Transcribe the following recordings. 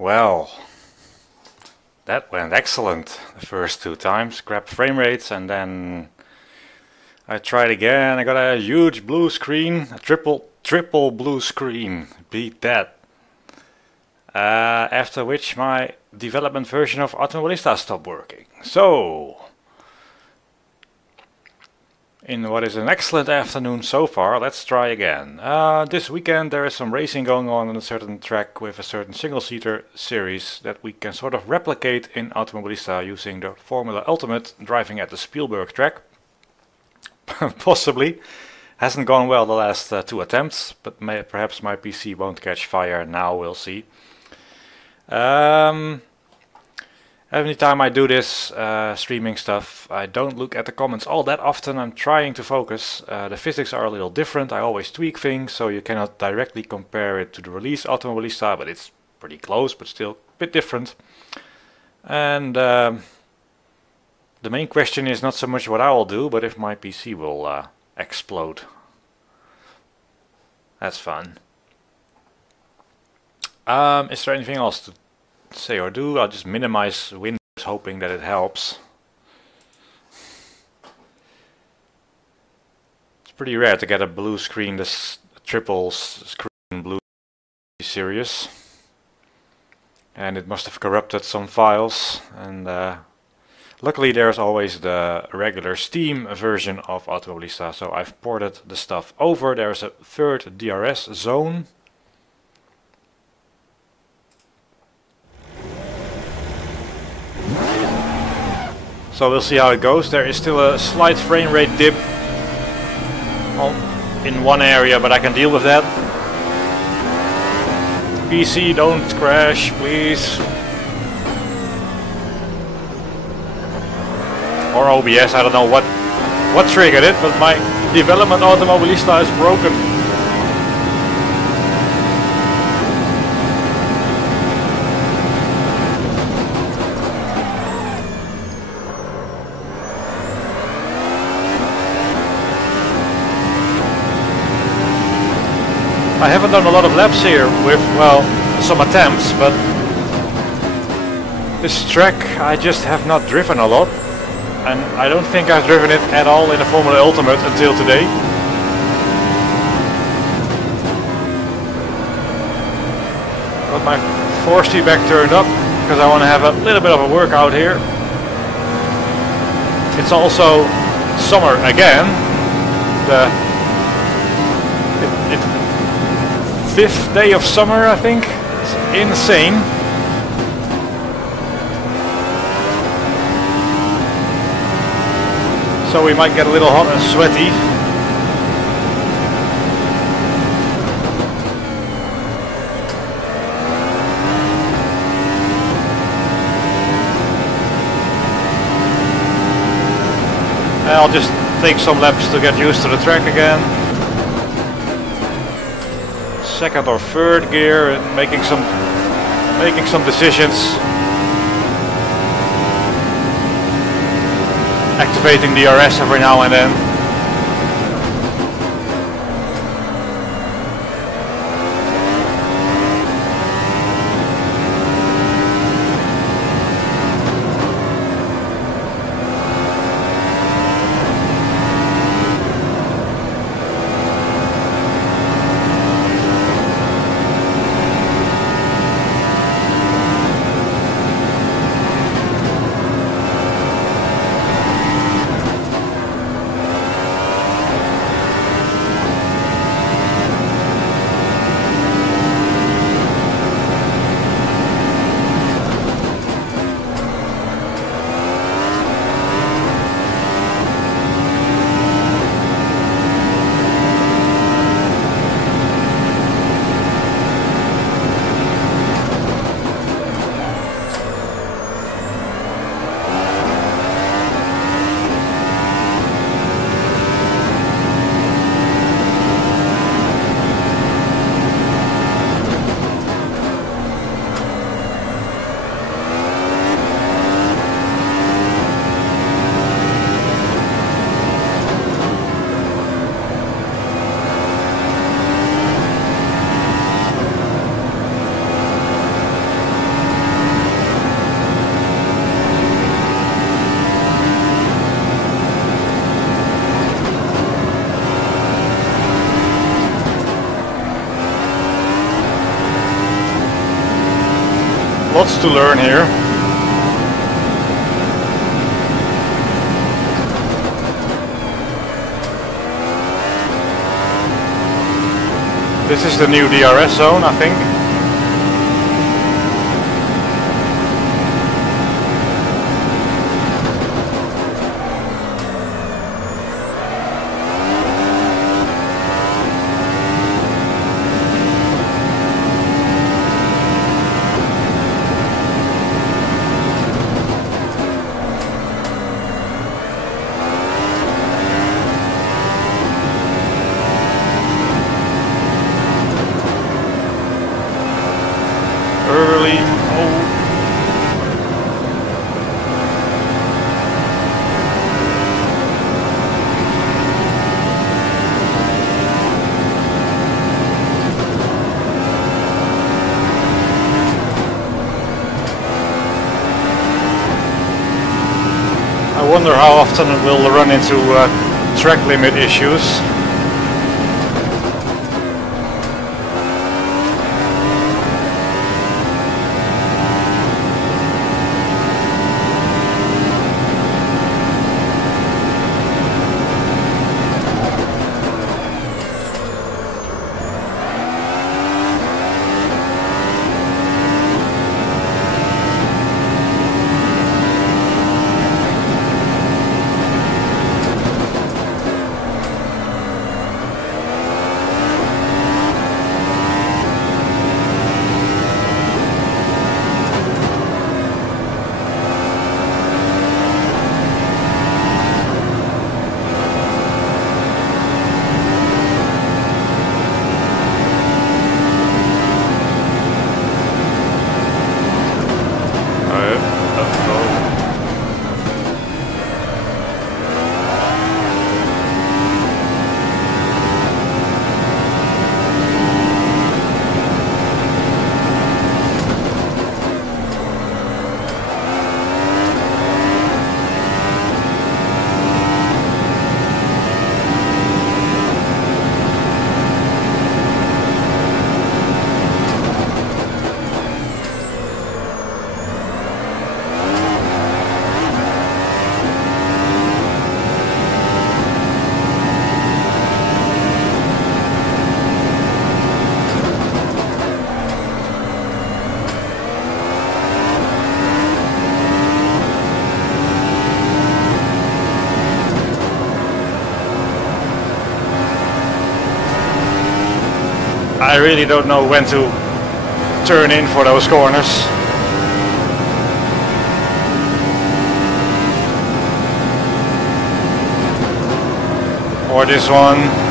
Well, that went excellent the first two times. Grabbed frame rates and then I tried again. I got a huge blue screen, a triple blue screen. Beat that. After which my development version of Automobilista stopped working. So, in what is an excellent afternoon so far, let's try again. This weekend there is some racing going on a certain track with a certain single-seater series that we can sort of replicate in Automobilista using the Formula Ultimate driving at the Spielberg track. Possibly. Hasn't gone well the last two attempts, but perhaps my PC won't catch fire now, we'll see. Every time I do this streaming stuff, I don't look at the comments all that often. I'm trying to focus. The physics are a little different. I always tweak things, so you cannot directly compare it to the release Automobilista, but it's pretty close, but still a bit different. And the main question is not so much what I will do, but if my PC will explode. That's fun. Is there anything else to say or do? I'll just minimize Windows, hoping that it helps. It's pretty rare to get a blue screen, this triple screen blue series. And it must have corrupted some files. And luckily there's always the regular Steam version of Automobilista, so I've ported the stuff over. There's a third DRS zone. So we'll see how it goes. There is still a slight frame rate dip in one area, but I can deal with that. PC, don't crash, please. Or OBS, I don't know what triggered it, but my development Automobilista is broken. I haven't done a lot of laps here with, well, some attempts, but this track I just have not driven a lot, and I don't think I've driven it at all in a Formula Ultimate until today. Got my force feedback turned up because I want to have a little bit of a workout here. It's also summer again. Fifth day of summer, I think. It's insane. So we might get a little hot and sweaty. I'll just take some laps to get used to the track again. Second or third gear and making some decisions. Activating DRS every now and then. Lots to learn here. This is the new DRS zone, I think. I wonder how often we'll run into track limit issues. I really don't know when to turn in for those corners. Or this one.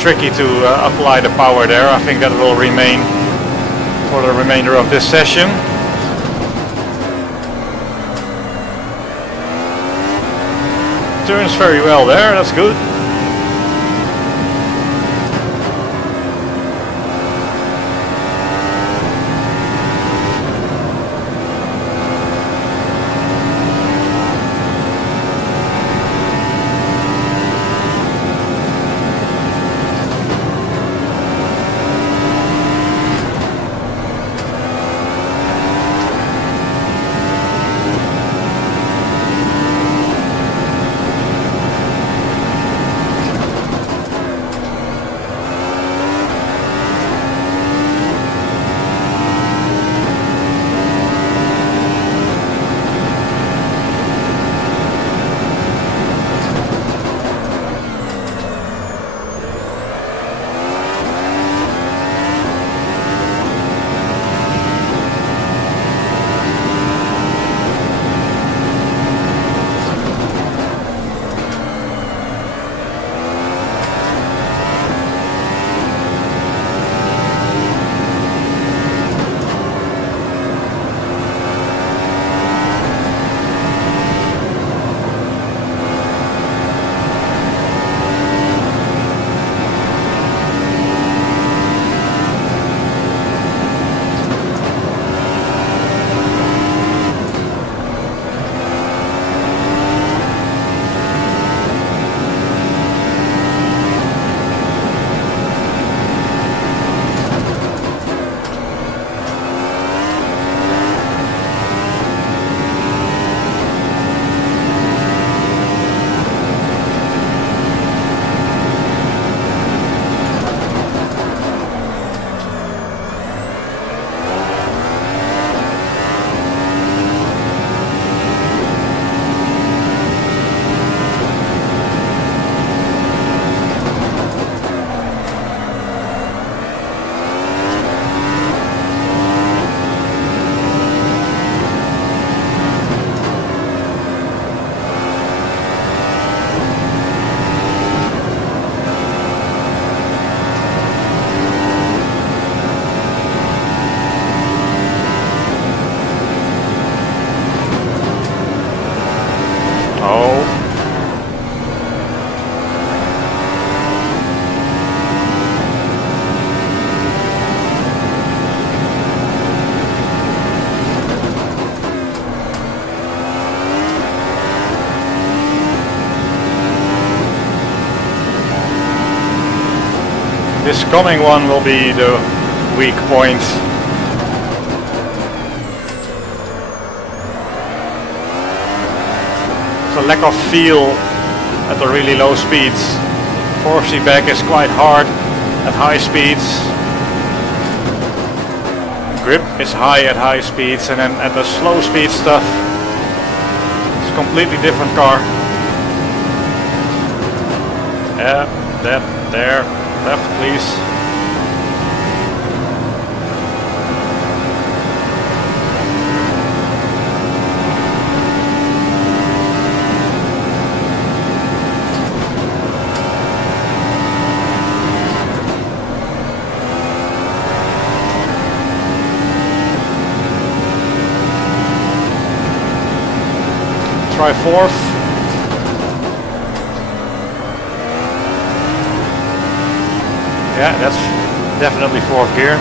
Tricky to apply the power there. I think that will remain for the remainder of this session. Turns very well there, that's good. This coming one will be the weak point. The lack of feel at the really low speeds. Force feedback is quite hard at high speeds. Grip is high at high speeds, and then at the slow speed stuff, it's a completely different car. Yeah, that, there, left please. Try fourth. Yeah, that's definitely fourth gear.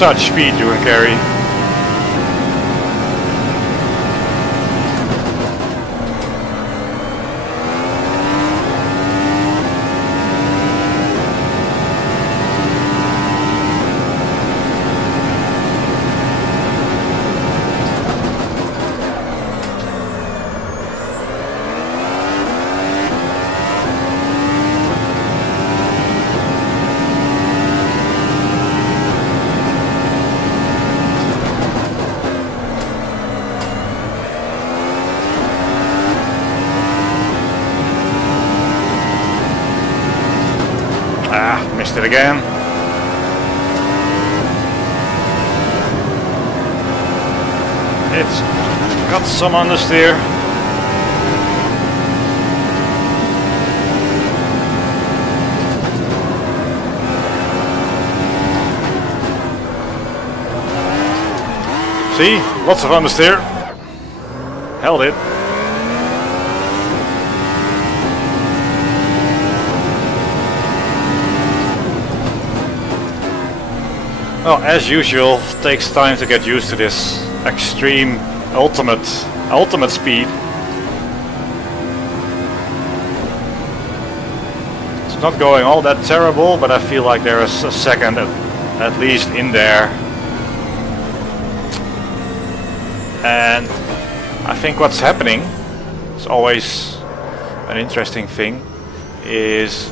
Such speed you can carry. Missed it again. It's got some understeer. See, lots of understeer. Held it. Well, as usual, it takes time to get used to this extreme ultimate speed. It's not going all that terrible, but I feel like there is a second at least in there. And I think what's happening, it's always an interesting thing, is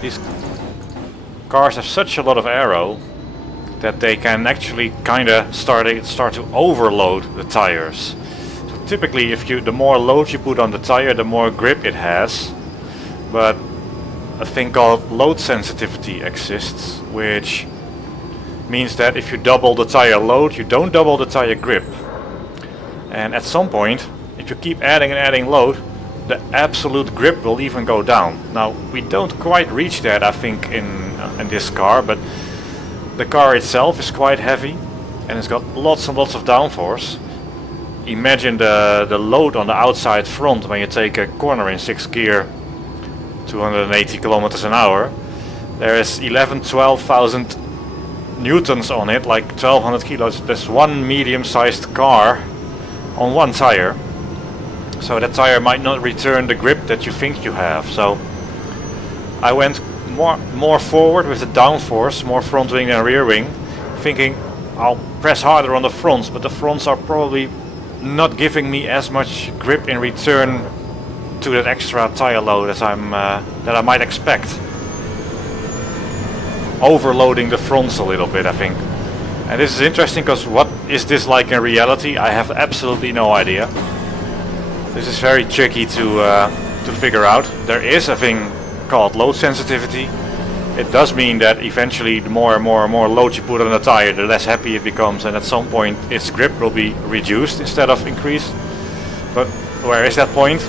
these cars have such a lot of aero that they can actually kind of start to overload the tires. So typically, the more load you put on the tire, the more grip it has. But a thing called load sensitivity exists, which means that if you double the tire load, you don't double the tire grip. And at some point, if you keep adding and adding load, the absolute grip will even go down. Now, we don't quite reach that, I think, in this car, but the car itself is quite heavy and it's got lots and lots of downforce. Imagine the load on the outside front when you take a corner in 6th gear, 280 kilometers an hour. There is 12,000 newtons on it, like 1200 kilos. There's one medium-sized car on one tire. So that tire might not return the grip that you think you have. So I went more forward with the downforce, more front wing than rear wing, thinking I'll press harder on the fronts, but the fronts are probably not giving me as much grip in return to that extra tire load as that I might expect. Overloading the fronts a little bit, I think. And this is interesting because what is this like in reality? I have absolutely no idea. This is very tricky to figure out. There is a thing called load sensitivity. It does mean that eventually the more and more load you put on the tire, the less happy it becomes, and at some point its grip will be reduced instead of increased. But where is that point?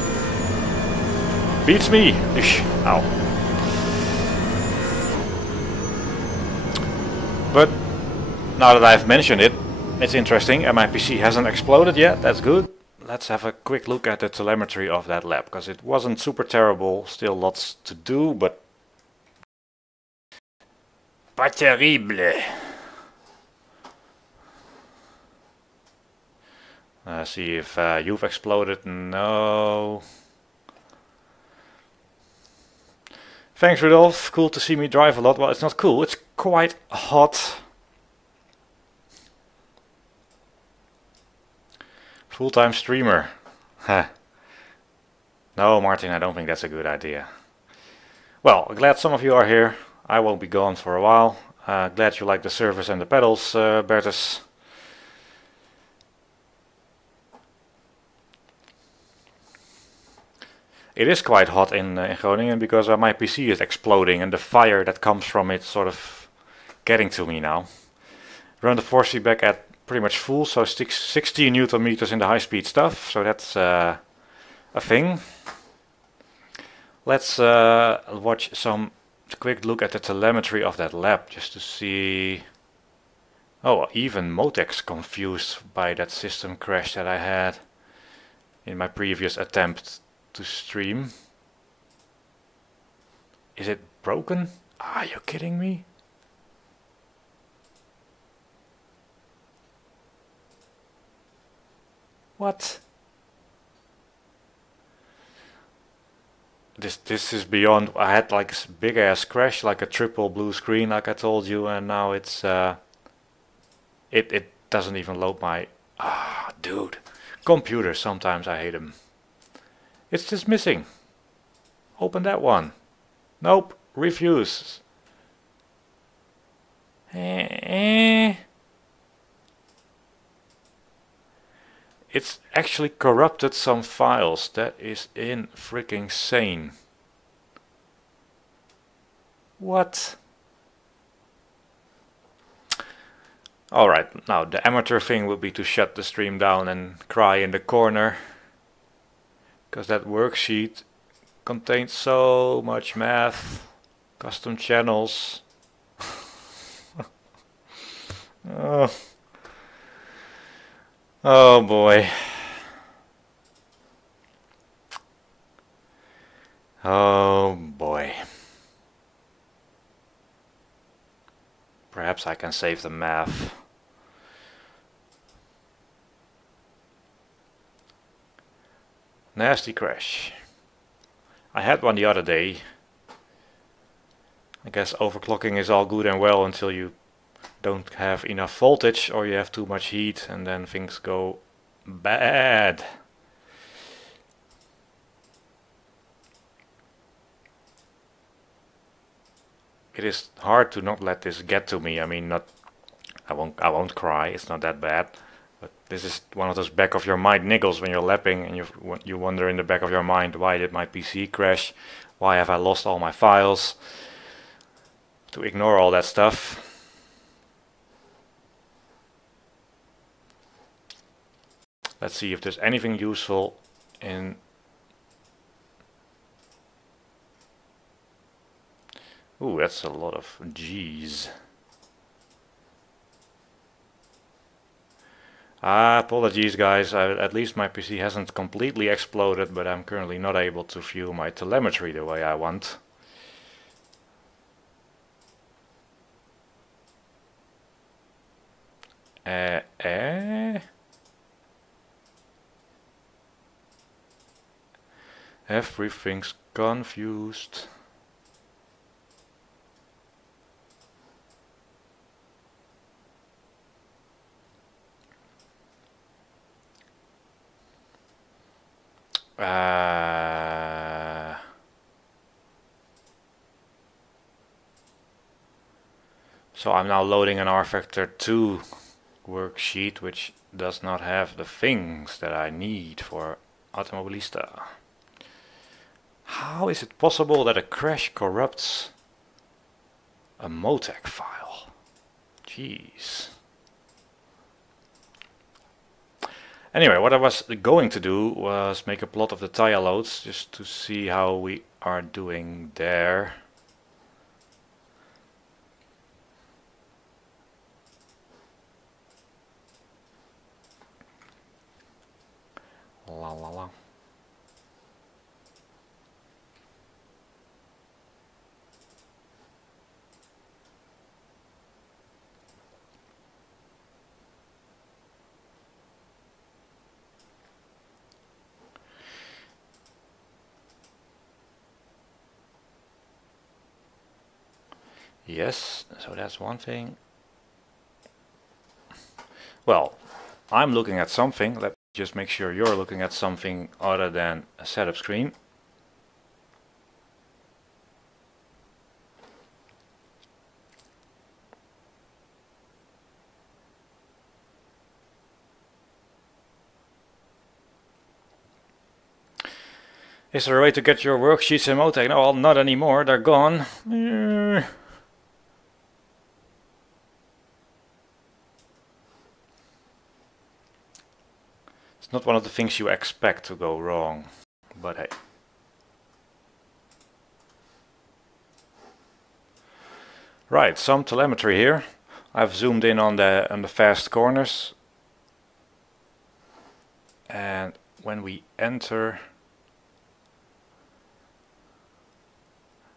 Beats me. Ish. Ow. But now that I've mentioned it, it's interesting. My PC hasn't exploded yet. That's good. Let's have a quick look at the telemetry of that lap, because it wasn't super terrible. Still lots to do, but pas terrible. See if you've exploded. No. Thanks, Rudolph. Cool to see me drive a lot. Well, it's not cool. It's quite hot. Full-time streamer. Huh. No, Martin, I don't think that's a good idea. Well, glad some of you are here. I won't be gone for a while. Glad you like the service and the pedals, Bertus. It is quite hot in Groningen because my PC is exploding and the fire that comes from it sort of getting to me now. Run the force feedback at pretty much full, so 16 Newton meters in the high-speed stuff, so that's a thing. Let's watch some quick look at the telemetry of that lap just to see. Oh, even Motex confused by that system crash that I had in my previous attempt to stream. Is it broken? Are you kidding me? What? This is beyond. I had like a big ass crash, like a triple blue screen, like I told you, and now it's it doesn't even load my dude. Computers, sometimes I hate them. It's just missing. Open that one. Nope. Refuse. It's actually corrupted some files. That is in freaking sane. What? Alright, now the amateur thing would be to shut the stream down and cry in the corner. Because that worksheet contains so much math, custom channels. Oh. Oh boy. Oh boy. Perhaps I can save the math. Nasty crash. I had one the other day. I guess overclocking is all good and well until you don't have enough voltage or you have too much heat and then things go bad. It is hard to not let this get to me. I mean, I won't cry, it's not that bad. But this is one of those back of your mind niggles when you're lapping and you wonder in the back of your mind, why did my PC crash? Why have I lost all my files? To ignore all that stuff. Let's see if there's anything useful in... Ooh, that's a lot of G's. Apologies guys, at least my PC hasn't completely exploded, but I'm currently not able to view my telemetry the way I want. Everything's confused. So I'm now loading an R-Vector2 worksheet which does not have the things that I need for Automobilista. How is it possible that a crash corrupts a MOTEC file? Jeez. Anyway, what I was going to do was make a plot of the tire loads just to see how we are doing there. La la la. Yes, so that's one thing. Well, I'm looking at something. Let me just make sure you're looking at something other than a setup screen. Is there a way to get your worksheets in MOTEC? No, well, not anymore, they're gone. It's not one of the things you expect to go wrong, but hey. Right, some telemetry here. I've zoomed in on the fast corners, and when we enter,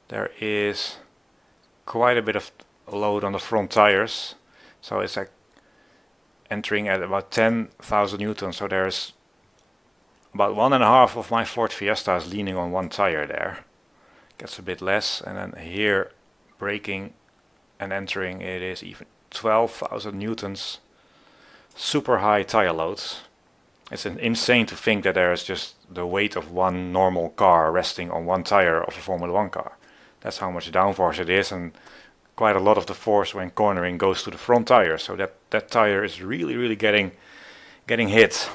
there is quite a bit of load on the front tires, so it's like entering at about 10,000 newtons, so there's about 1.5 of my Ford Fiesta is leaning on one tire there. Gets a bit less, and then here braking and entering, it is even 12,000 newtons. Super high tire loads. It's insane to think that there is just the weight of one normal car resting on one tire of a Formula 1 car. That's how much downforce it is, and quite a lot of the force when cornering goes to the front tire, so that tire is really getting hit.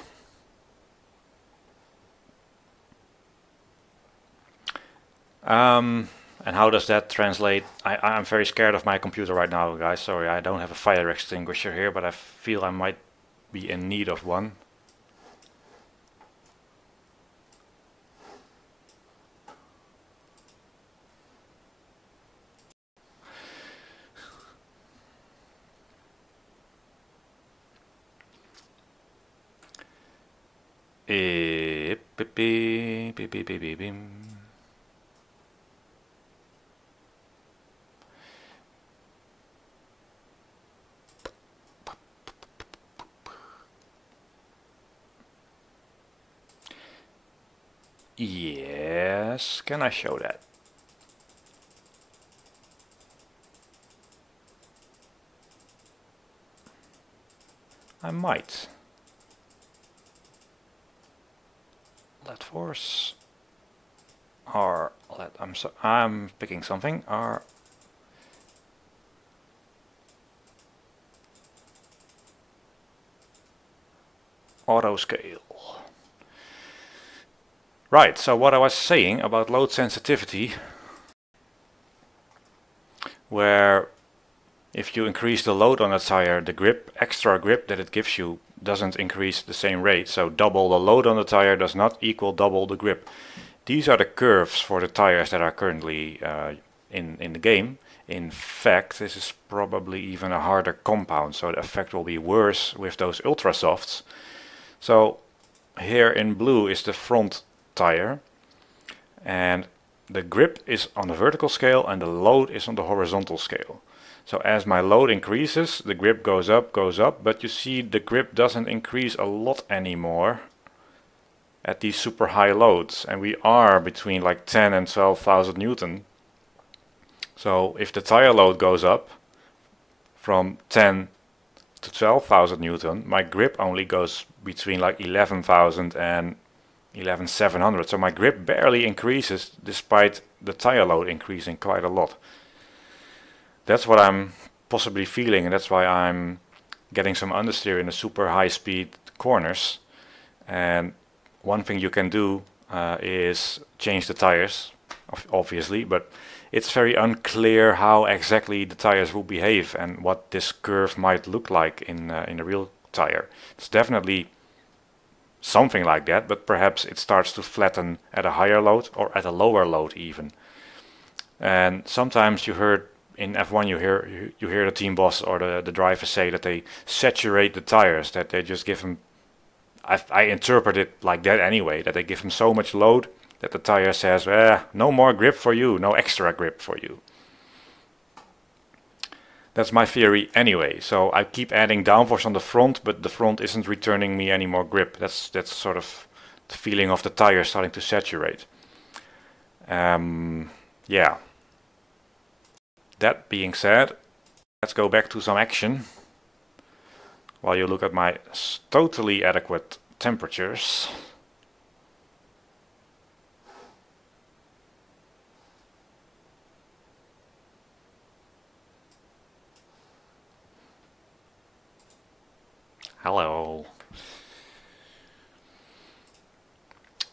And how does that translate? I'm very scared of my computer right now, guys. Sorry, I don't have a fire extinguisher here, but I feel I might be in need of one. Yes, can I show that? I might. Let force R let I'm picking something R auto scale. Right, so what I was saying about load sensitivity, where if you increase the load on a tire, the grip, extra grip that it gives you doesn't increase the same rate. So double the load on the tire does not equal double the grip. These are the curves for the tires that are currently in the game. In fact, this is probably even a harder compound, so the effect will be worse with those ultra softs. So here in blue is the front tire, and the grip is on the vertical scale and the load is on the horizontal scale. So as my load increases, the grip goes up, but you see the grip doesn't increase a lot anymore at these super high loads, and we are between like 10 and 12,000 Newton. So if the tire load goes up from 10 to 12,000 Newton, my grip only goes between like 11,000 and 11,700. So my grip barely increases despite the tire load increasing quite a lot. That's what I'm possibly feeling, and that's why I'm getting some understeer in the super high speed corners. And one thing you can do is change the tires, obviously, but it's very unclear how exactly the tires will behave and what this curve might look like in a real tire. It's definitely something like that, but perhaps it starts to flatten at a higher load or at a lower load even. And sometimes you heard in F1 you hear the team boss or the driver say that they saturate the tires, that they just give them, I interpret it like that anyway, that they give them so much load that the tire says, no more grip for you, no extra grip for you. That's my theory anyway. So I keep adding downforce on the front, but the front isn't returning me any more grip. That's sort of the feeling of the tire starting to saturate. Yeah. That being said, let's go back to some action while you look at my totally adequate temperatures. Hello.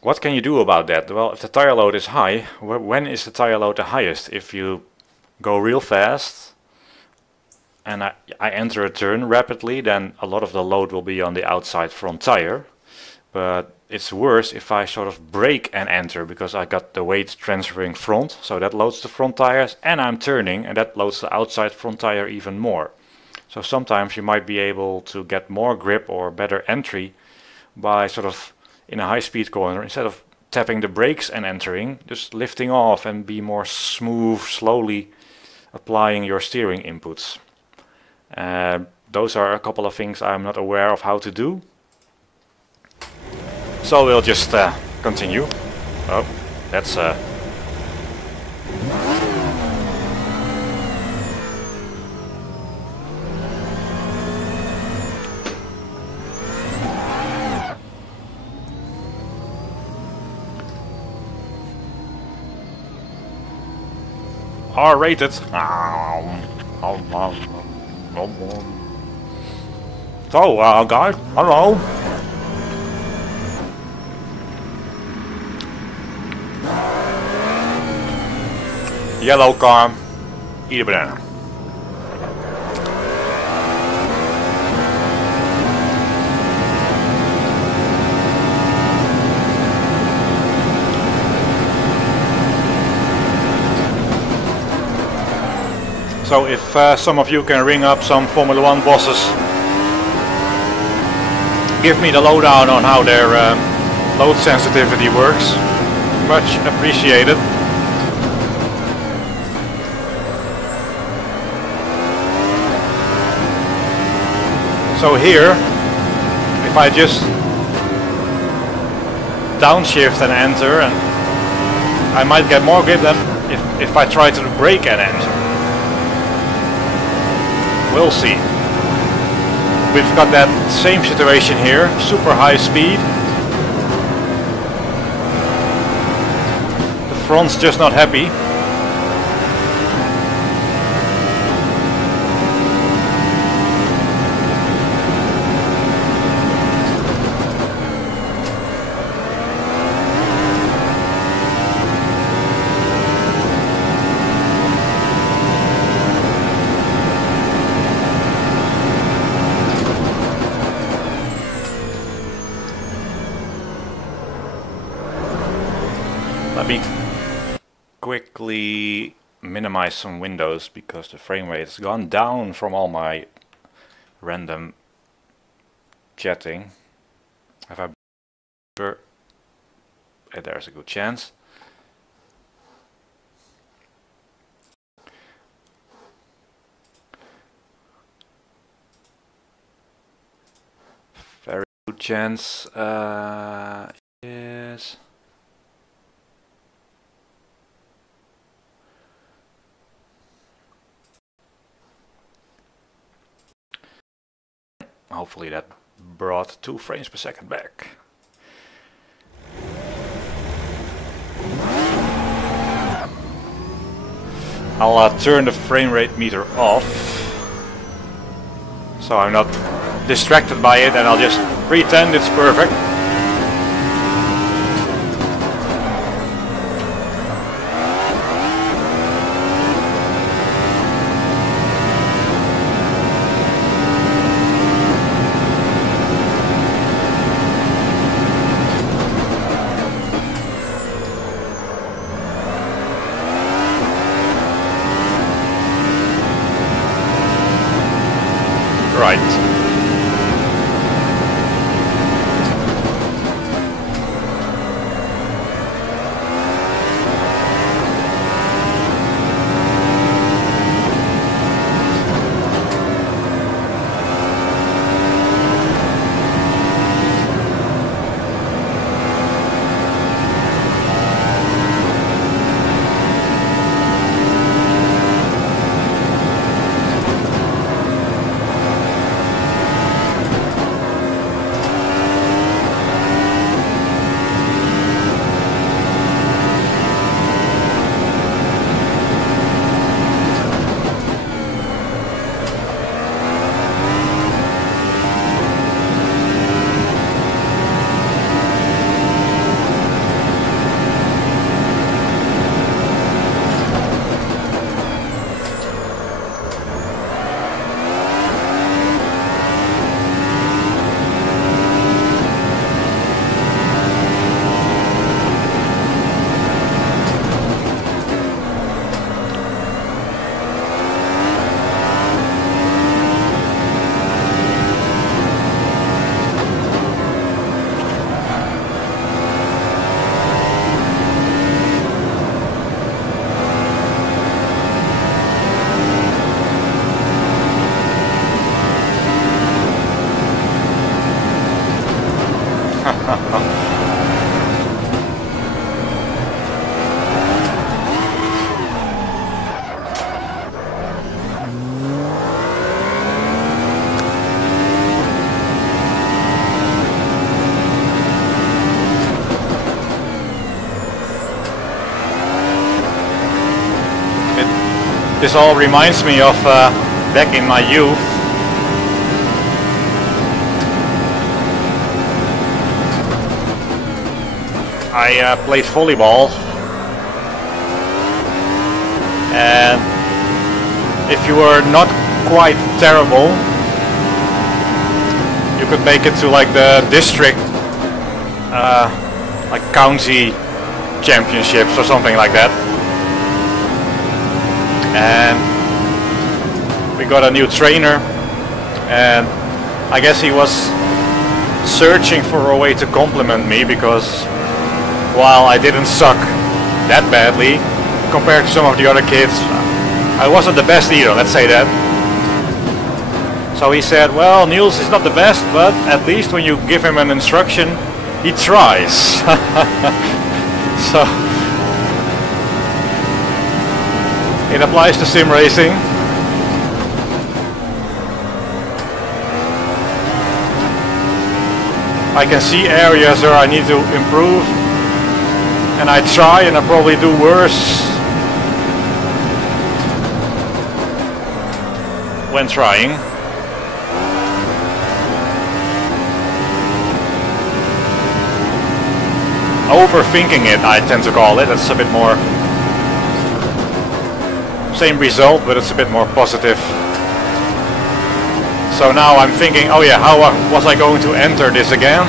What can you do about that? Well, if the tire load is high, when is the tire load the highest? If you go real fast and I enter a turn rapidly, then a lot of the load will be on the outside front tire. But it's worse if I sort of brake and enter, because I got the weight transferring front, so that loads the front tires, and I'm turning, and that loads the outside front tire even more. So sometimes you might be able to get more grip or better entry by sort of in a high speed corner, instead of tapping the brakes and entering, just lifting off and be more smooth, slowly applying your steering inputs. Those are a couple of things I'm not aware of how to do. So we'll just continue. Oh, that's R-rated. So, guys, hello. Yellow car, eat a banana. So if some of you can ring up some Formula 1 bosses, give me the lowdown on how their load sensitivity works. Much appreciated. So here, if I just downshift and enter, and I might get more grip than if I try to brake and enter. We'll see. We've got that same situation here, super high speed. The front's just not happy. Let me quickly minimize some windows because the frame rate has gone down from all my random chatting. Have I there's a good chance. Very good chance. Yes. Hopefully that brought 2 frames per second back. I'll turn the frame rate meter off, so I'm not distracted by it, and I'll just pretend it's perfect. Right. This all reminds me of back in my youth. I played volleyball, and if you were not quite terrible, you could make it to like the district, like county championships or something like that. And we got a new trainer, and I guess he was searching for a way to compliment me, because while I didn't suck that badly compared to some of the other kids, I wasn't the best either, let's say that. So he said, well, Niels is not the best, but at least when you give him an instruction, he tries. So it applies to sim racing. I can see areas where I need to improve, and I try, and I probably do worse when trying. Overthinking it, I tend to call it. That's a bit more same result, but it's a bit more positive. So now I'm thinking, oh yeah, how was I going to enter this again?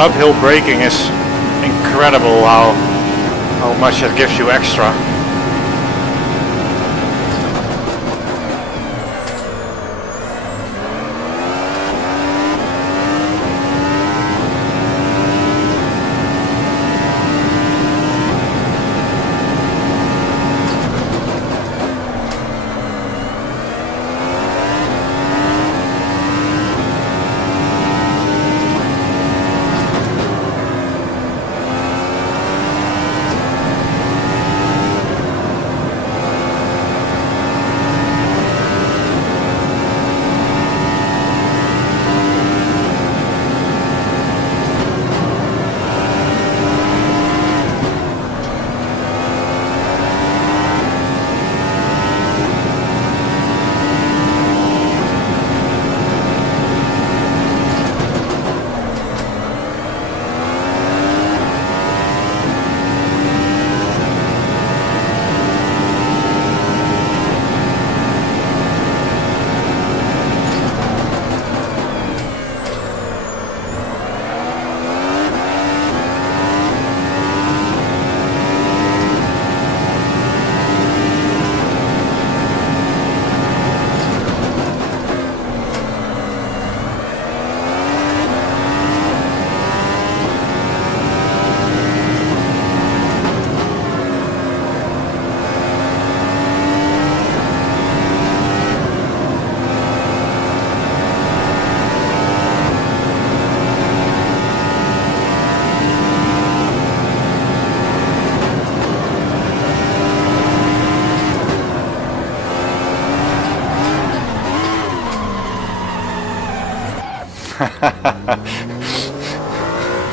uphill braking is incredible how much it gives you extra.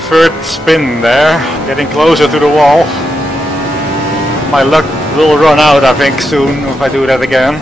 Third spin there, getting closer to the wall. My luck will run out, I think, soon if I do that again.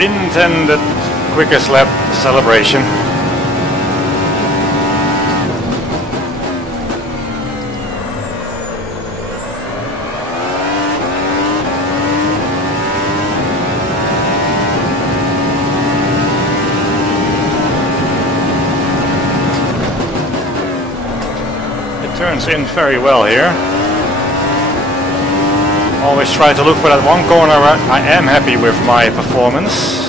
Intended quickest lap celebration. It turns in very well here. Always try to look for that one corner where I am happy with my performance.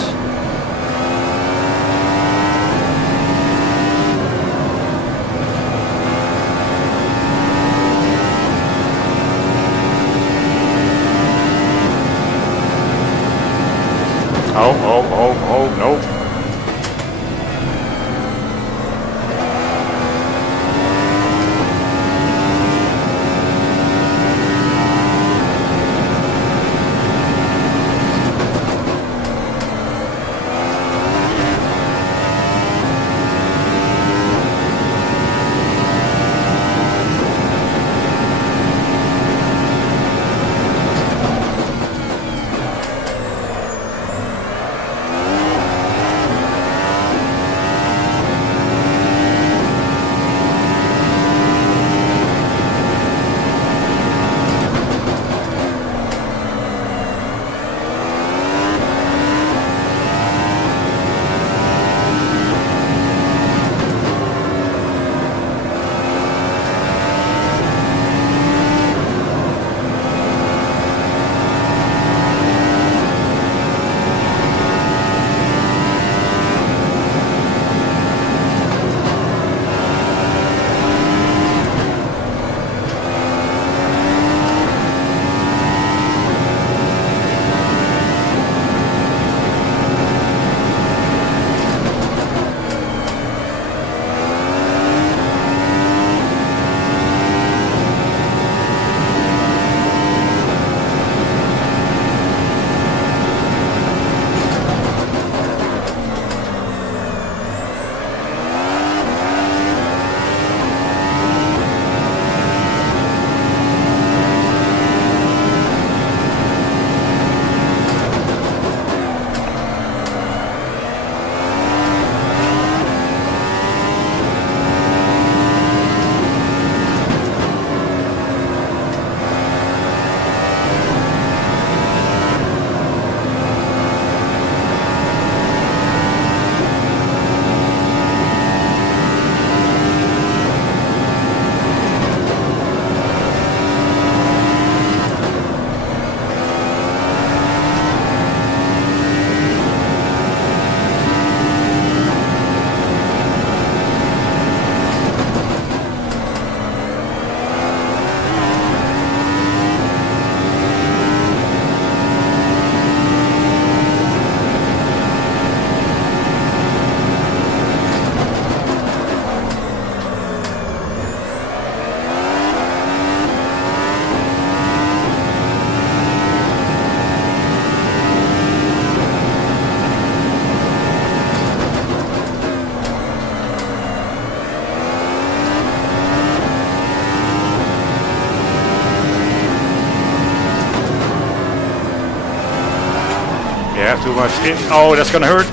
Too much in. Oh, that's gonna hurt.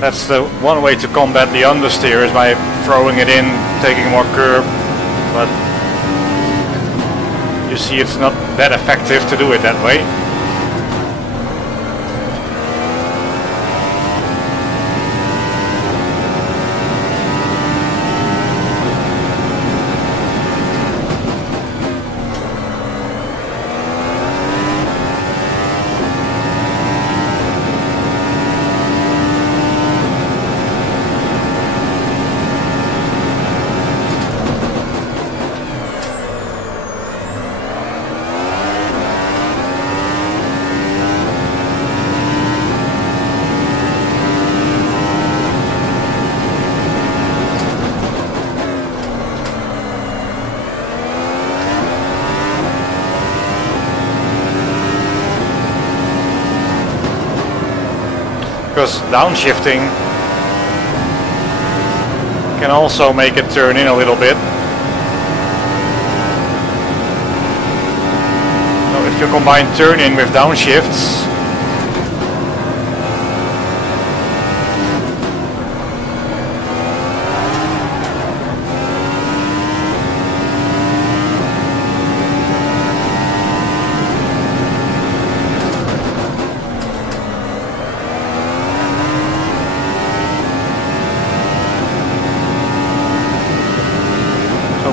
That's the one way to combat the understeer, is by throwing it in, taking more curb, but you see it's not that effective to do it that way. Because downshifting can also make it turn in a little bit. So if you combine turn in with downshifts,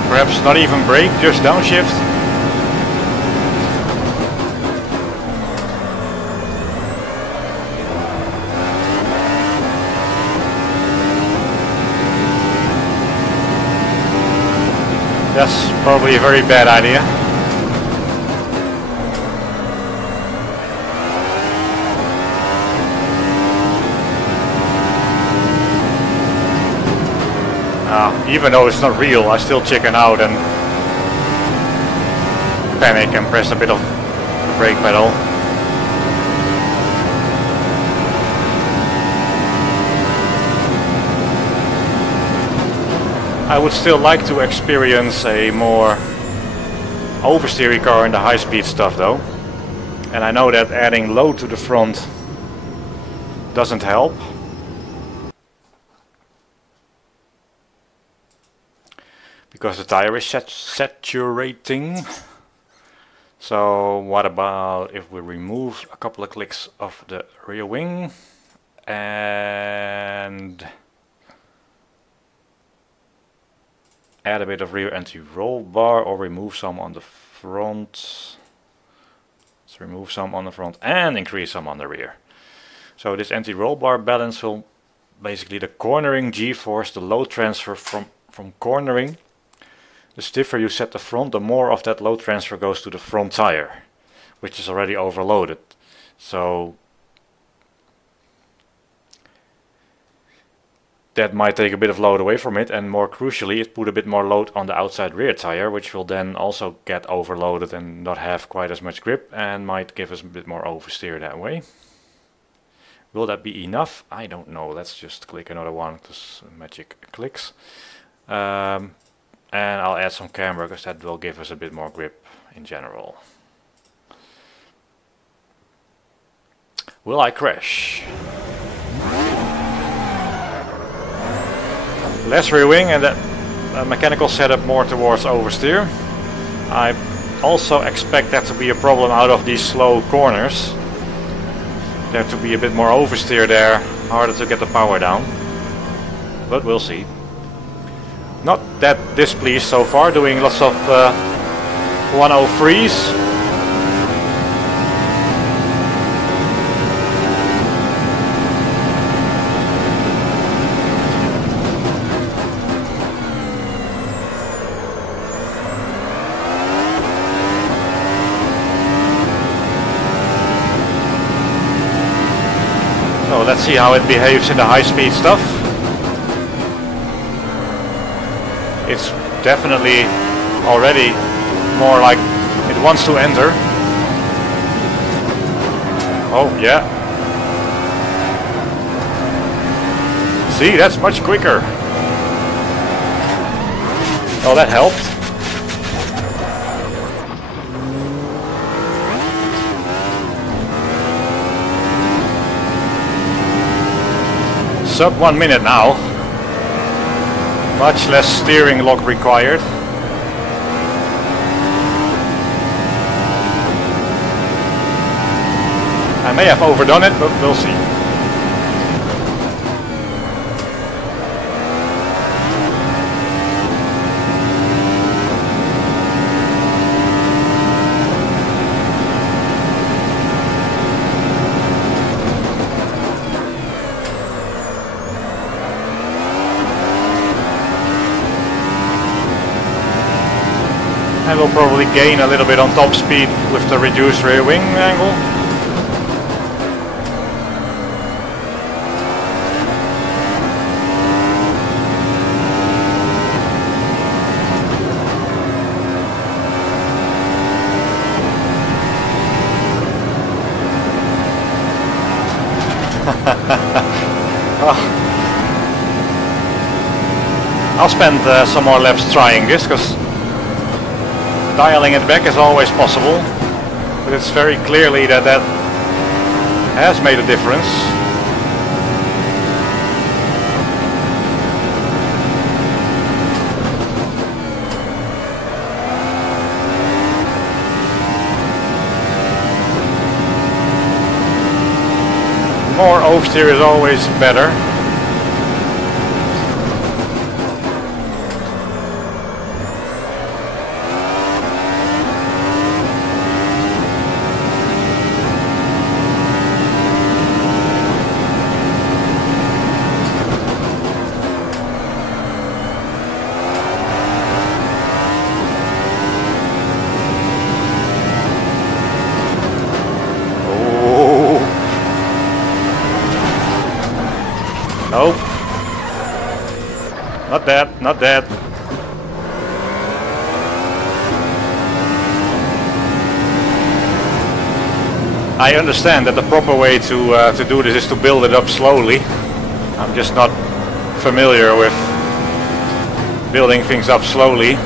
perhaps not even brake, just downshift. That's probably a very bad idea. Even though it's not real, I still chicken out and panic and press a bit of the brake pedal. I would still like to experience a more oversteery car in the high-speed stuff though. And I know that adding load to the front doesn't help. Because the tire is saturating. So what about if we remove a couple of clicks of the rear wing and add a bit of rear anti-roll bar, or remove some on the front. Let's remove some on the front and increase some on the rear. So this anti-roll bar balance will basically the cornering G-force, the load transfer from cornering. The stiffer you set the front, the more of that load transfer goes to the front tire, which is already overloaded. So that might take a bit of load away from it, and more crucially it put a bit more load on the outside rear tire, which will then also get overloaded and not have quite as much grip, and might give us a bit more oversteer that way. Will that be enough? I don't know. Let's just click another one with this magic clicks. And I'll add some camber because that will give us a bit more grip in general. Will I crash? Less rear wing and that mechanical setup more towards oversteer. I also expect that to be a problem out of these slow corners. There to be a bit more oversteer there, harder to get the power down. But we'll see. Not that displeased so far, doing lots of 103s. So let's see how it behaves in the high-speed stuff. It's definitely already more like it wants to enter. Oh yeah. See, that's much quicker. Oh, that helped. Sub 1 minute now. Much less steering lock required. I may have overdone it, but we'll see. And we'll probably gain a little bit on top speed with the reduced rear wing angle. I'll spend some more laps trying this, because dialing it back is always possible, but it's very clearly that has made a difference. More oversteer is always better. Nope. Not that, not that. I understand that the proper way to do this is to build it up slowly. I'm just not familiar with building things up slowly.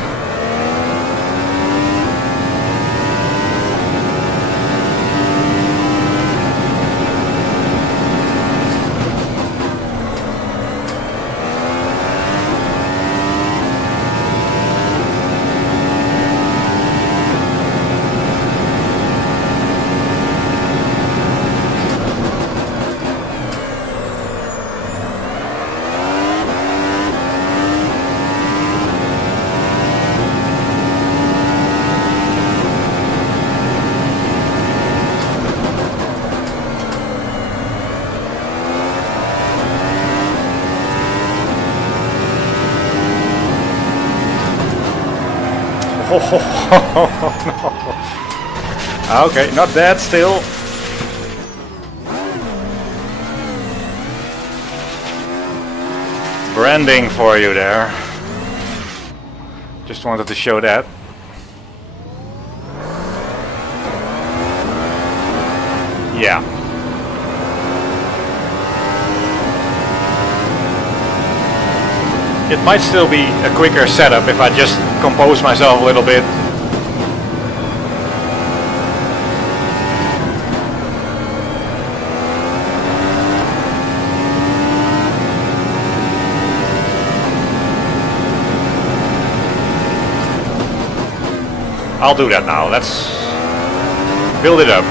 Oh, no. Okay, not that still. Branding for you there. Just wanted to show that. Yeah. It might still be a quicker setup if I just compose myself a little bit. I'll do that now. Let's build it up.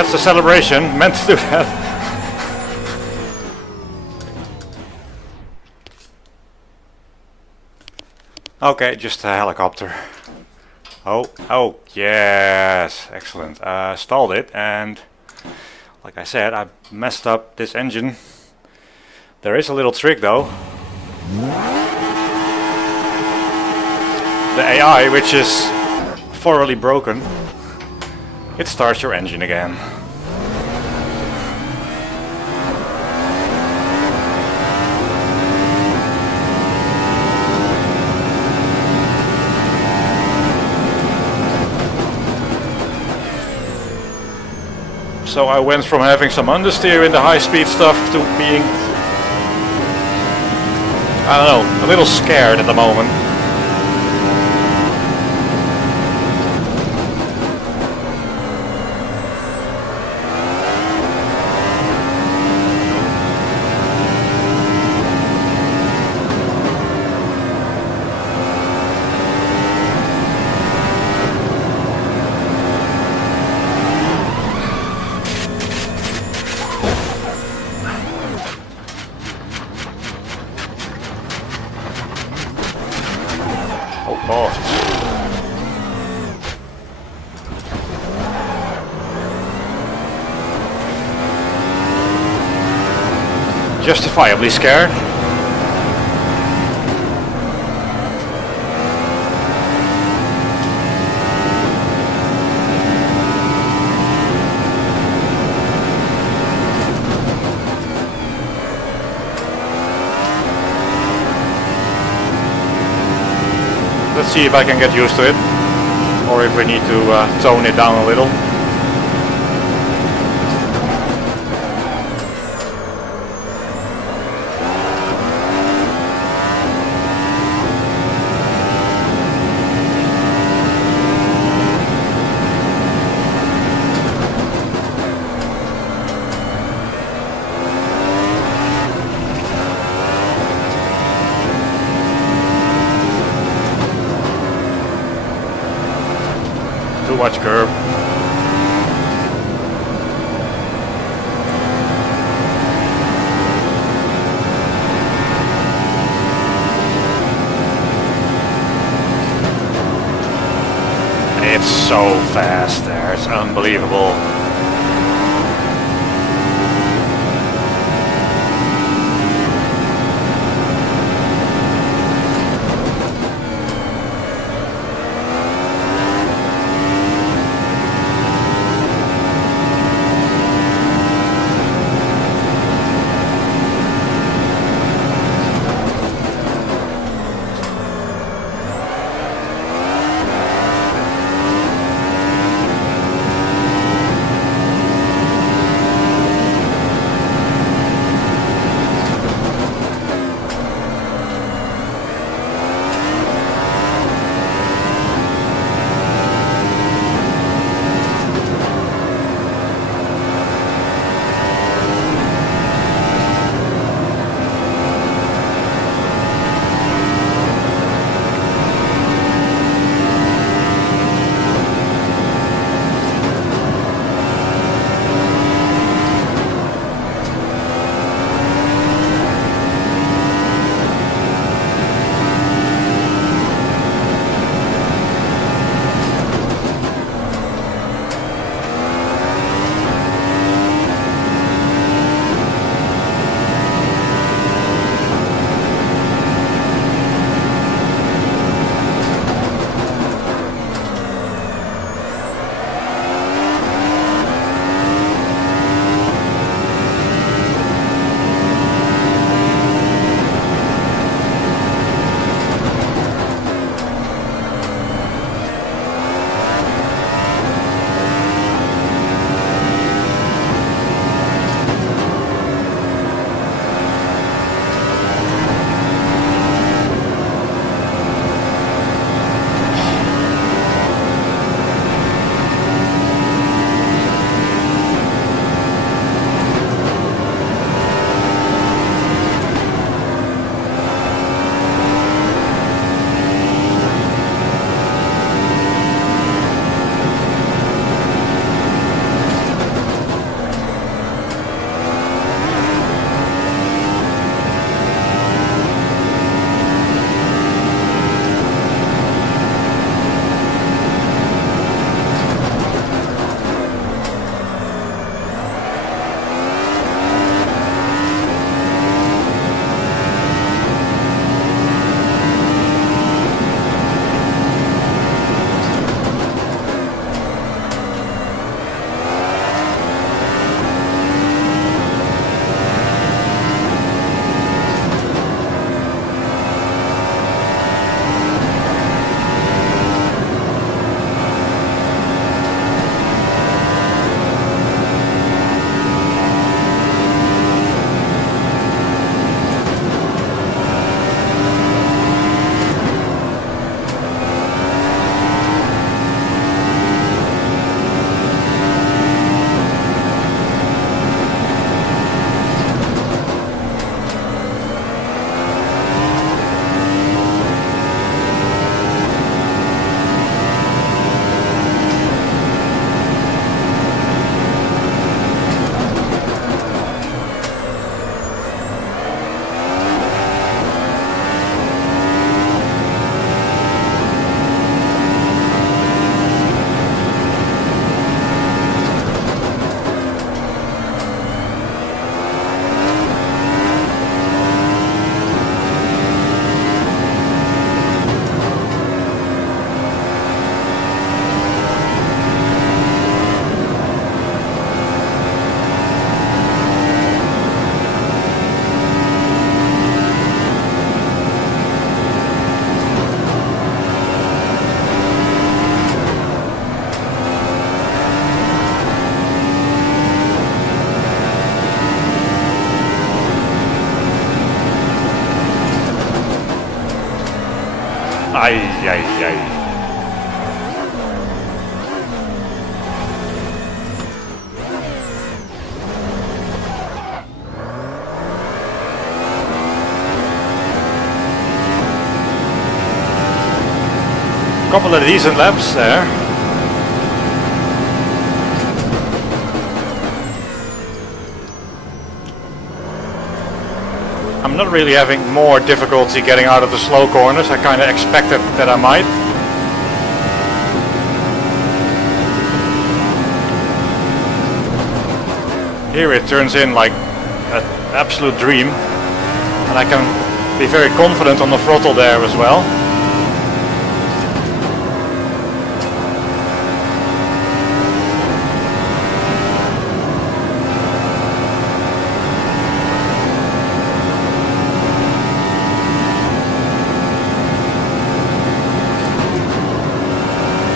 That's a celebration. Meant to do that. Okay, just a helicopter. Oh, yes, excellent. Stalled it, and like I said, I messed up this engine. There is a little trick though. The AI, which is thoroughly broken, it starts your engine again. So I went from having some understeer in the high-speed stuff to being, I don't know, a little scared at the moment. Oh. Justifiably scared. Let's see if I can get used to it, or if we need to tone it down a little. Too much curve. It's so fast there, it's unbelievable. Ay, ay, ay. Couple of decent laps there. I'm not really having more difficulty getting out of the slow corners. I kind of expected that I might. Here it turns in like an absolute dream, and I can be very confident on the throttle there as well.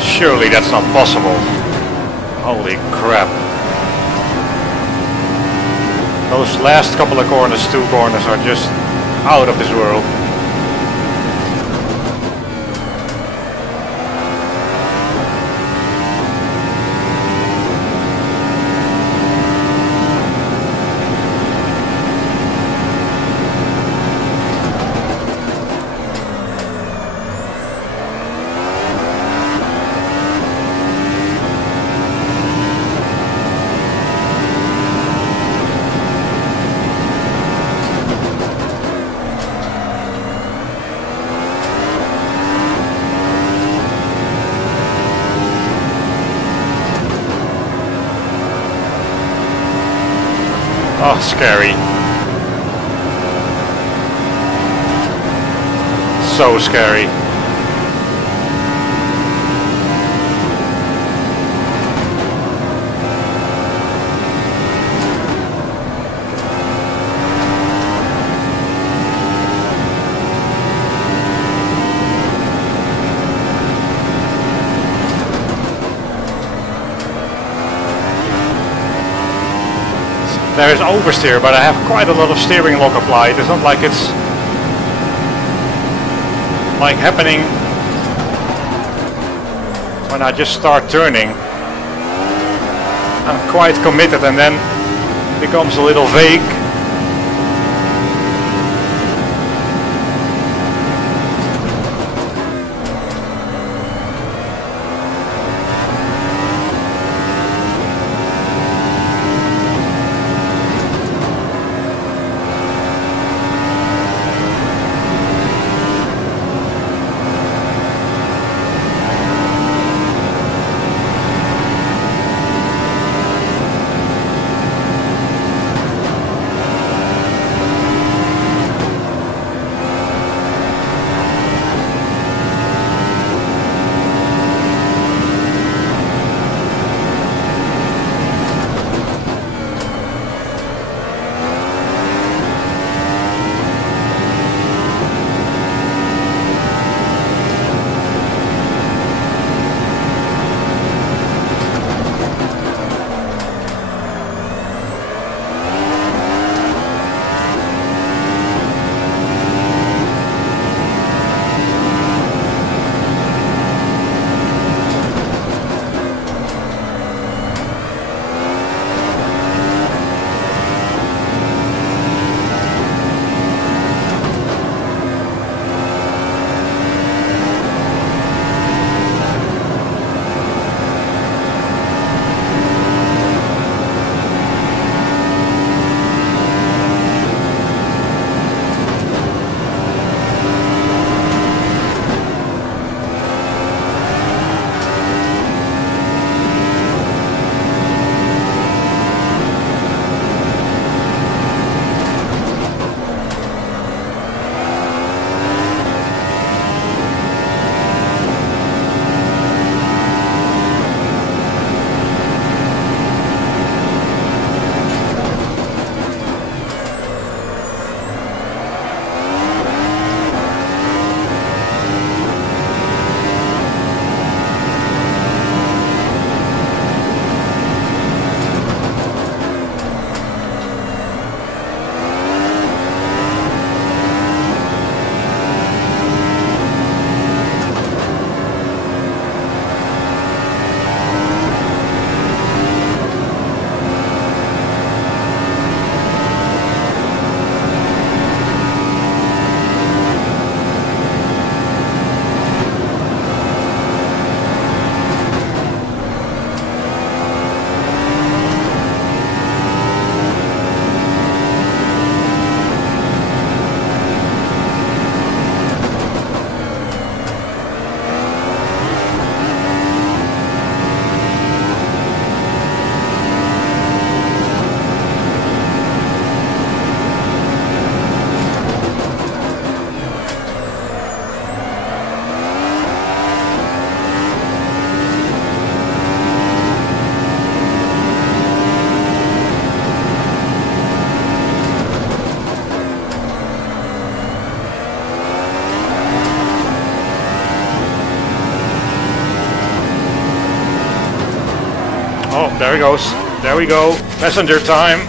Surely that's not possible. Holy crap. Those last couple of corners, two corners, are just out of this world. Oh, scary. So scary. There is oversteer, but I have quite a lot of steering lock applied. It's not like it's like happening when I just start turning. I'm quite committed and then it becomes a little vague. Oh, there he goes. There we go. Passenger time.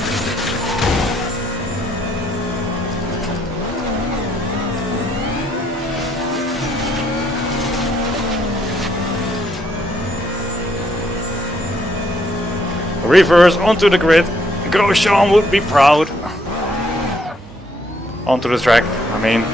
Reverse onto the grid. Grosjean would be proud. Onto the track, I mean.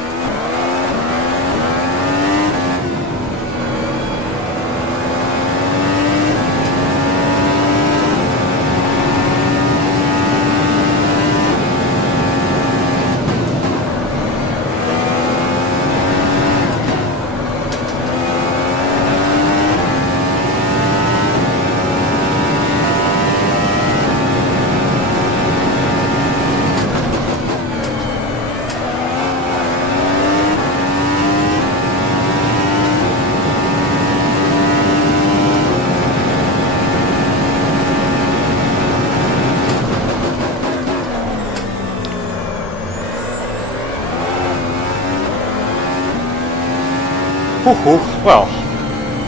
Well,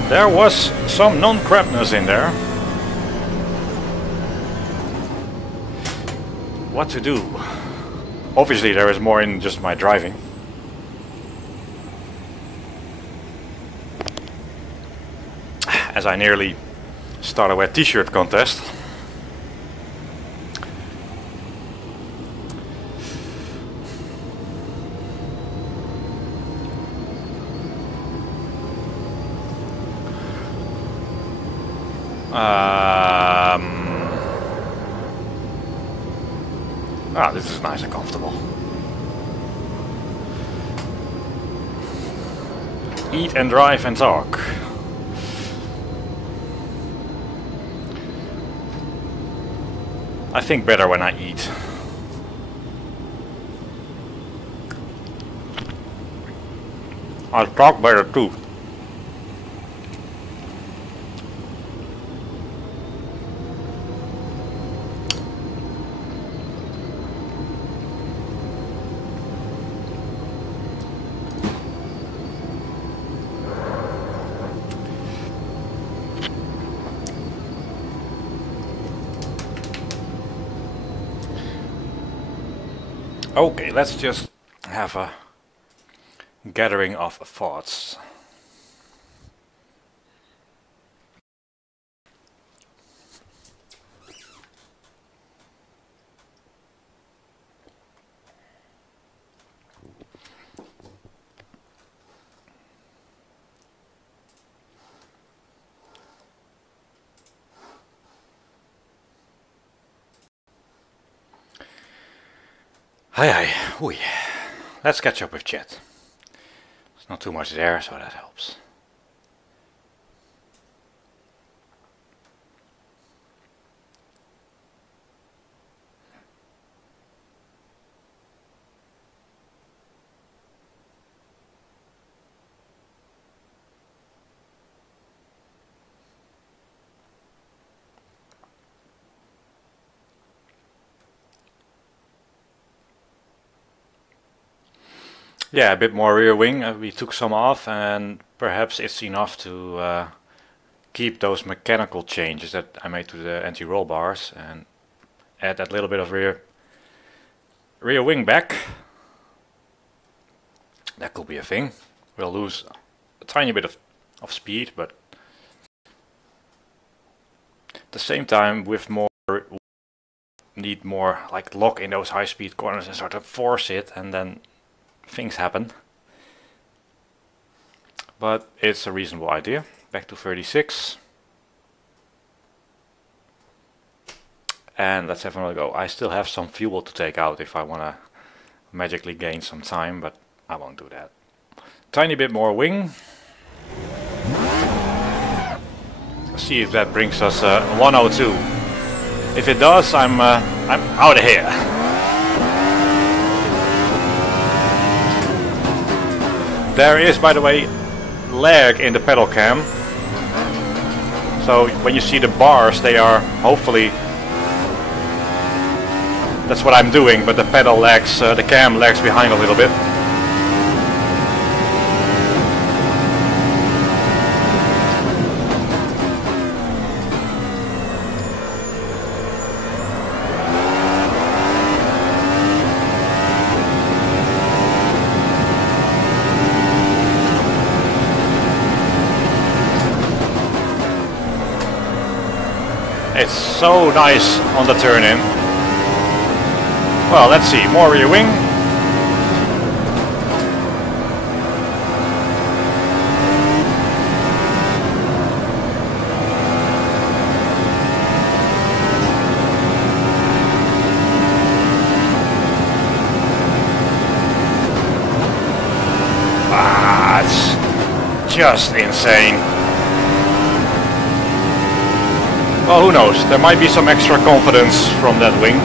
there was some non-crapness in there. What to do? Obviously there is more in just my driving. As I nearly start a wet t-shirt contest. This is nice and comfortable. Eat and drive and talk. I think better when I eat. I'll talk better too. Okay, let's just have a gathering of thoughts. Hi. Oei. Let's catch up with chat. There's not too much there, so that helps. Yeah, a bit more rear wing. We took some off, and perhaps it's enough to keep those mechanical changes that I made to the anti-roll bars and add that little bit of rear wing back. That could be a thing. We'll lose a tiny bit of speed, but at the same time, with more, need more like lock in those high-speed corners and sort of force it, and then things happen. But it's a reasonable idea. Back to 36. And let's have another go. I still have some fuel to take out if I want to magically gain some time, but I won't do that. Tiny bit more wing. Let's see if that brings us 102. If it does, I'm out of here. There is, by the way, lag in the pedal cam. So when you see the bars, they are hopefully... That's what I'm doing, but the pedal lags, the cam lags behind a little bit. It's so nice on the turn in. Well, let's see, more rear wing. It's just insane. Well, who knows, there might be some extra confidence from that wing.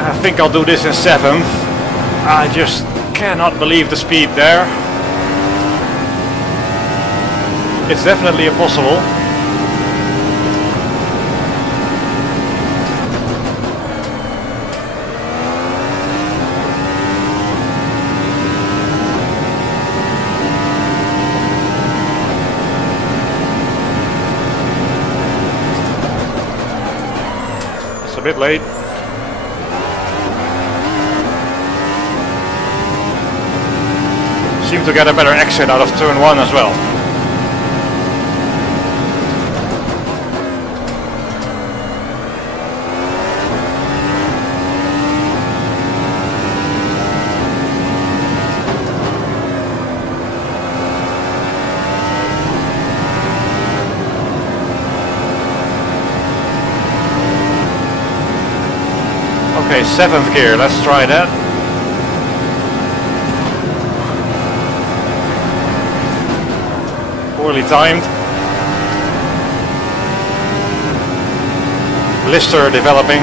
I think I'll do this in 7th. I just cannot believe the speed there. It's definitely impossible. It's a bit late. Seem to get a better exit out of turn 1 as well. Okay, 7th gear, let's try that. Poorly timed. Blister developing.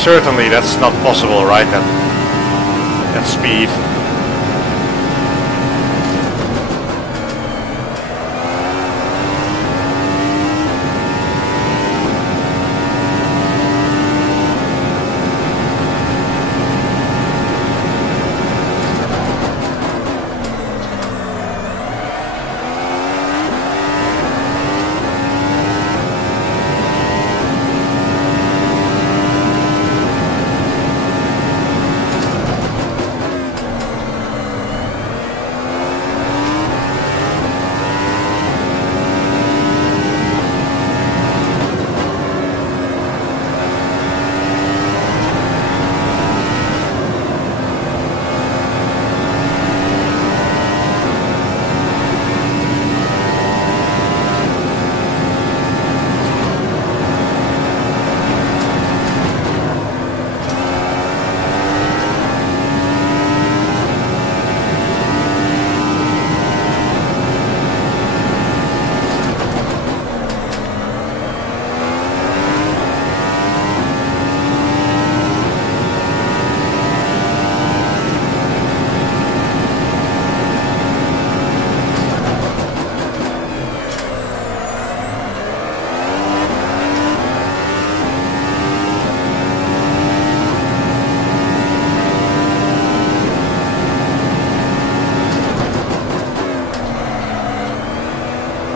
certainly that's not possible, right? That speed.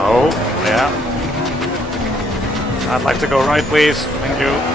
Oh, yeah. I'd like to go right, please. Thank you.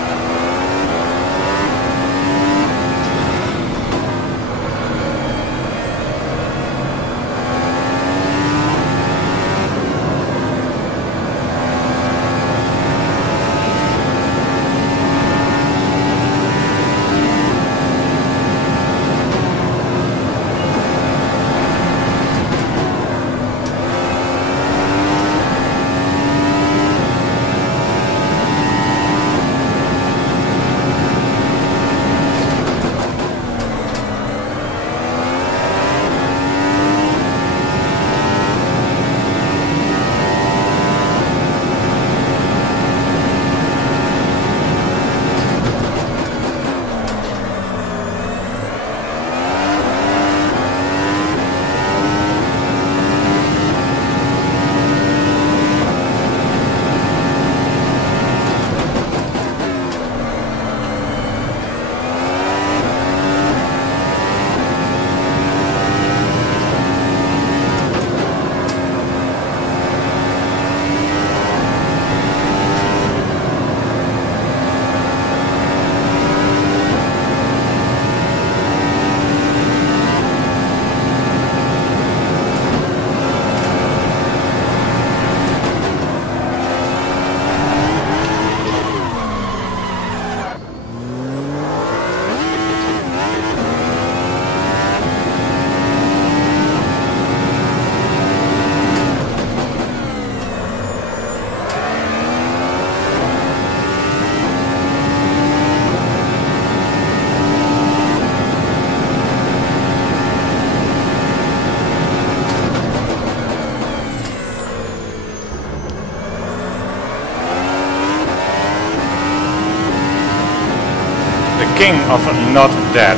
King of not dead.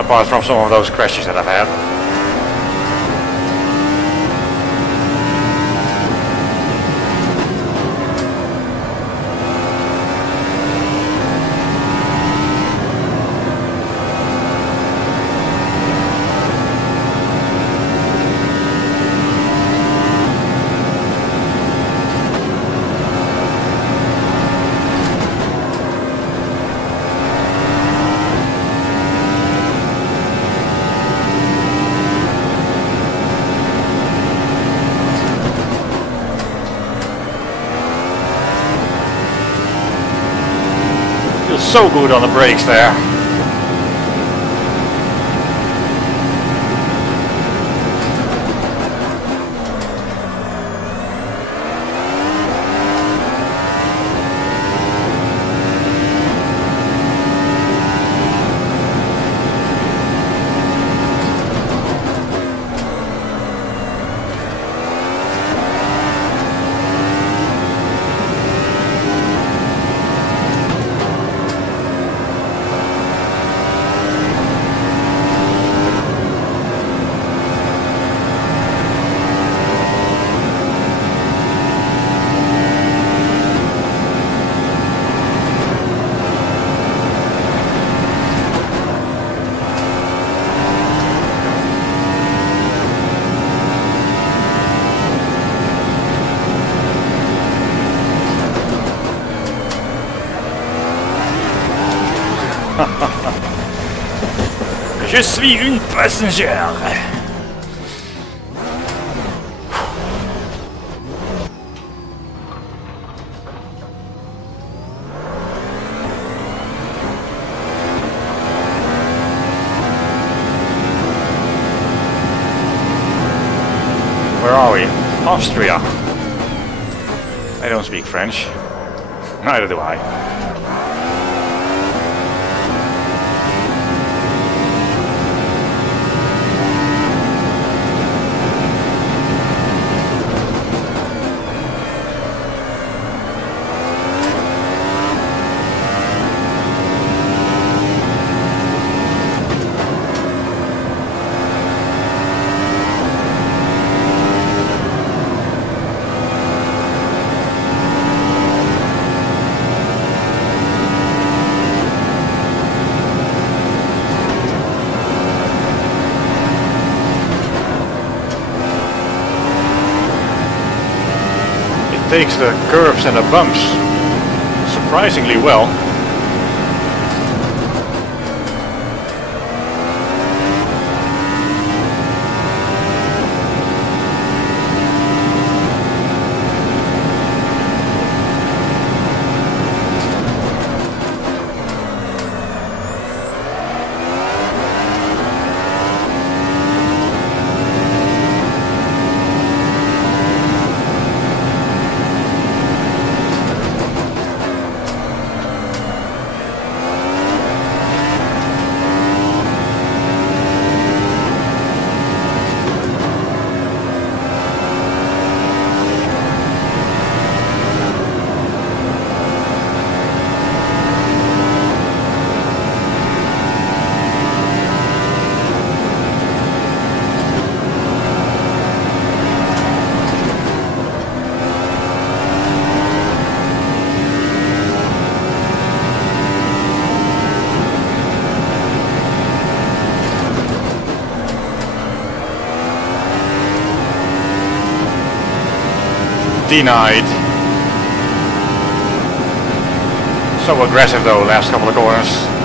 Apart from some of those crashes that I've had. So good on the brakes there. Je suis une passenger. Where are we? Austria. I don't speak French. Neither do I. Takes the curves and the bumps surprisingly well. Denied. So aggressive though, last couple of corners.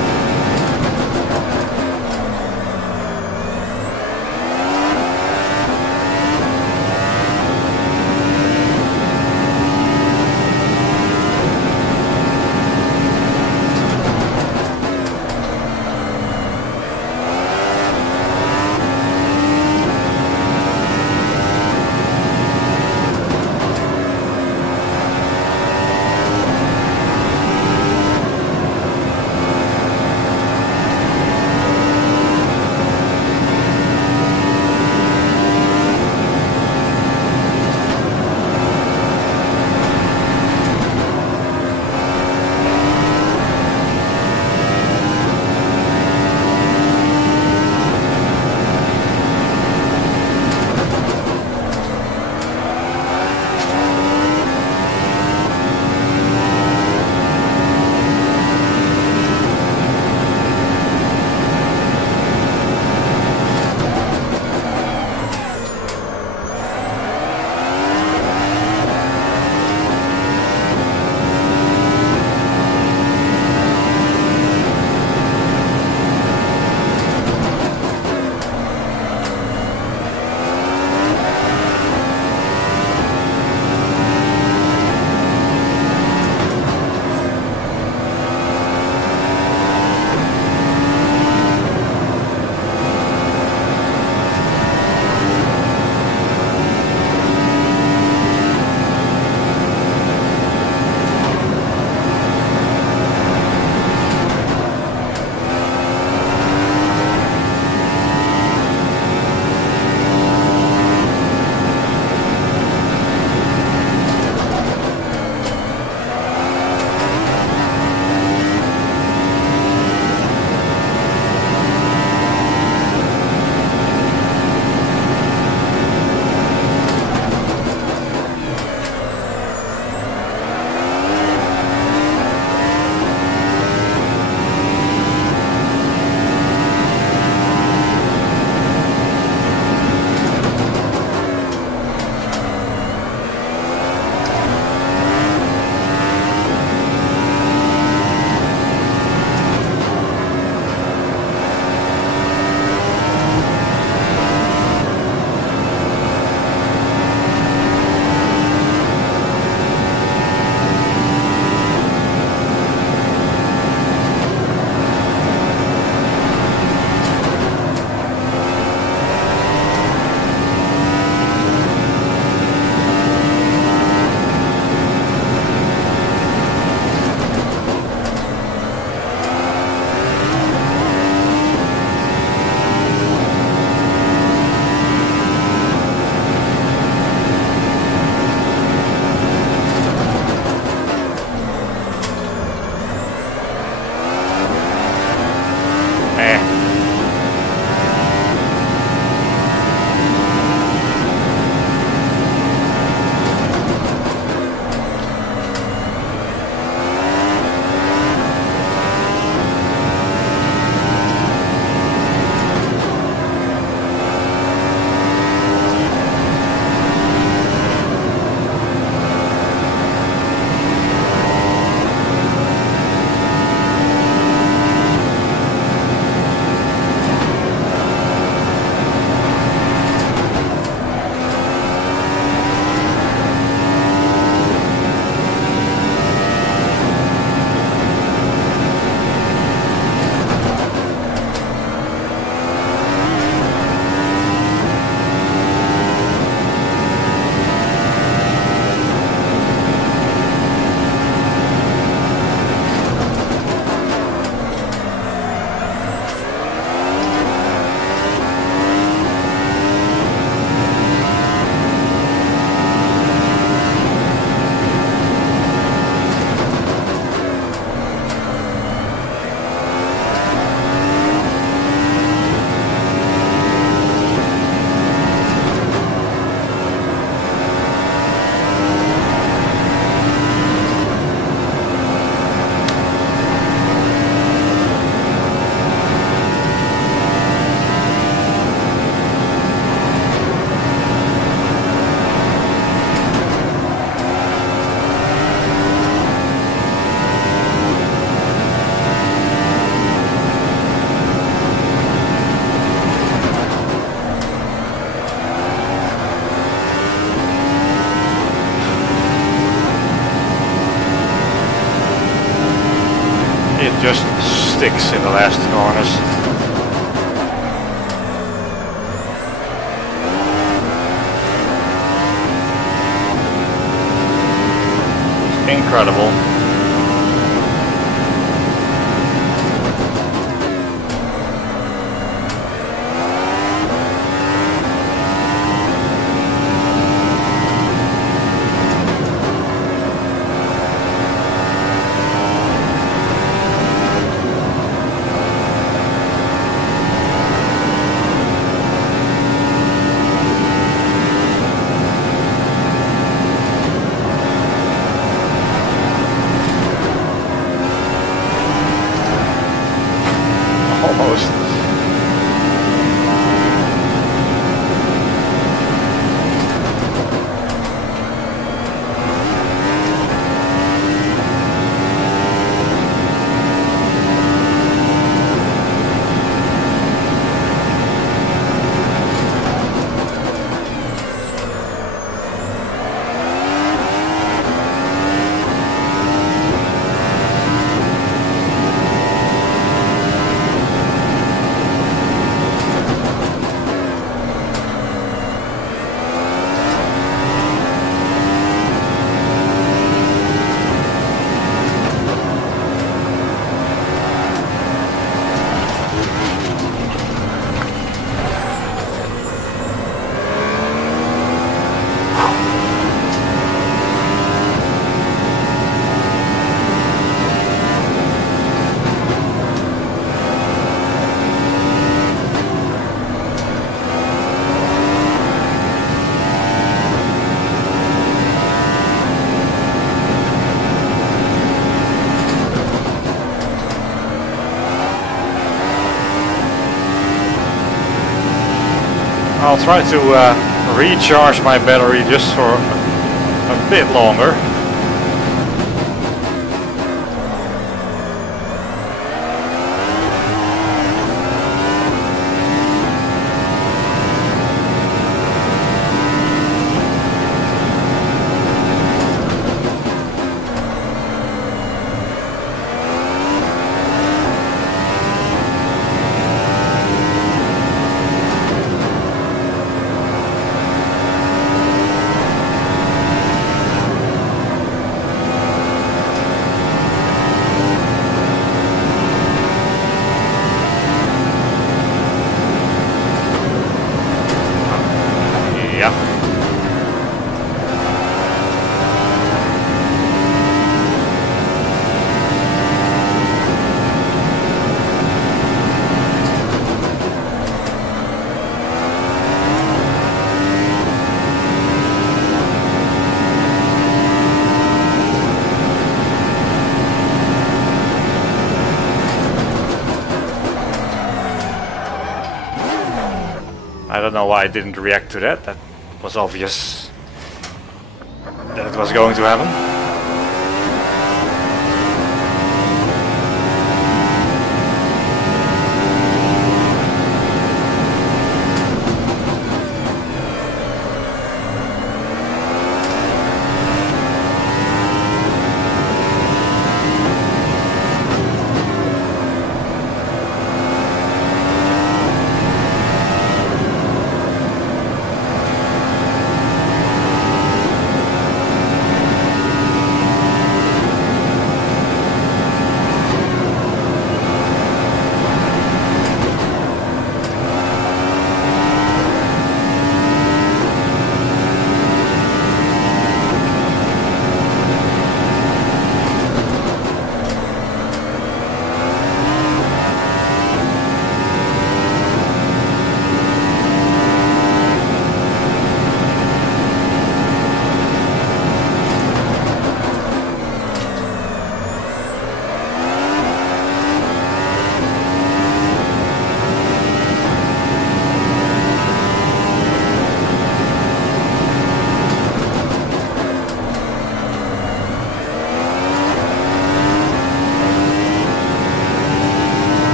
just sticks in the last corners. It's incredible. Almost. I'll try to recharge my battery just for a bit longer. I don't know why I didn't react to that. That was obvious that it was going to happen.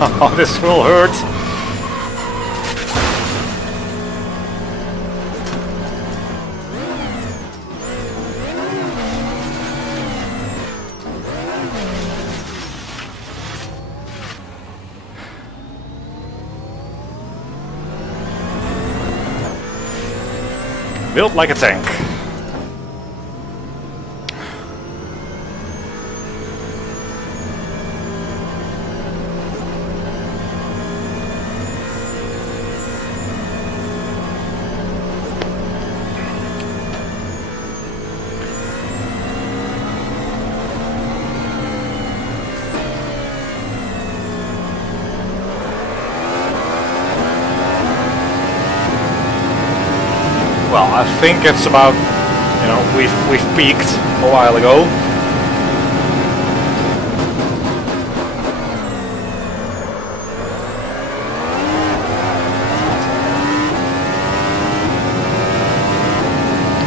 Oh, this will hurt. Built like a tank. Well, I think it's about, you know, we've peaked a while ago.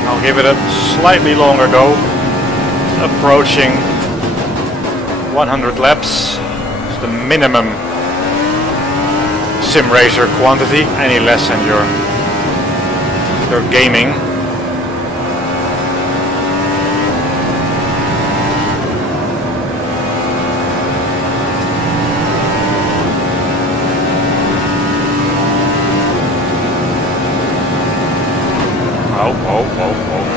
I'll give it a slightly longer go. Approaching 100 laps. It's the minimum sim racer quantity. Any less and you're gaming. Oh.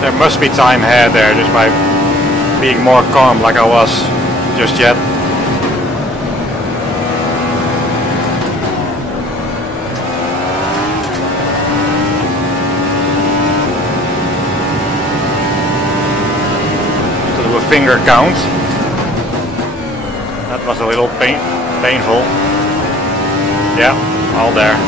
There must be time ahead there, just by being more calm like I was just yet. To do a finger count. That was a little painful. Yeah, all there.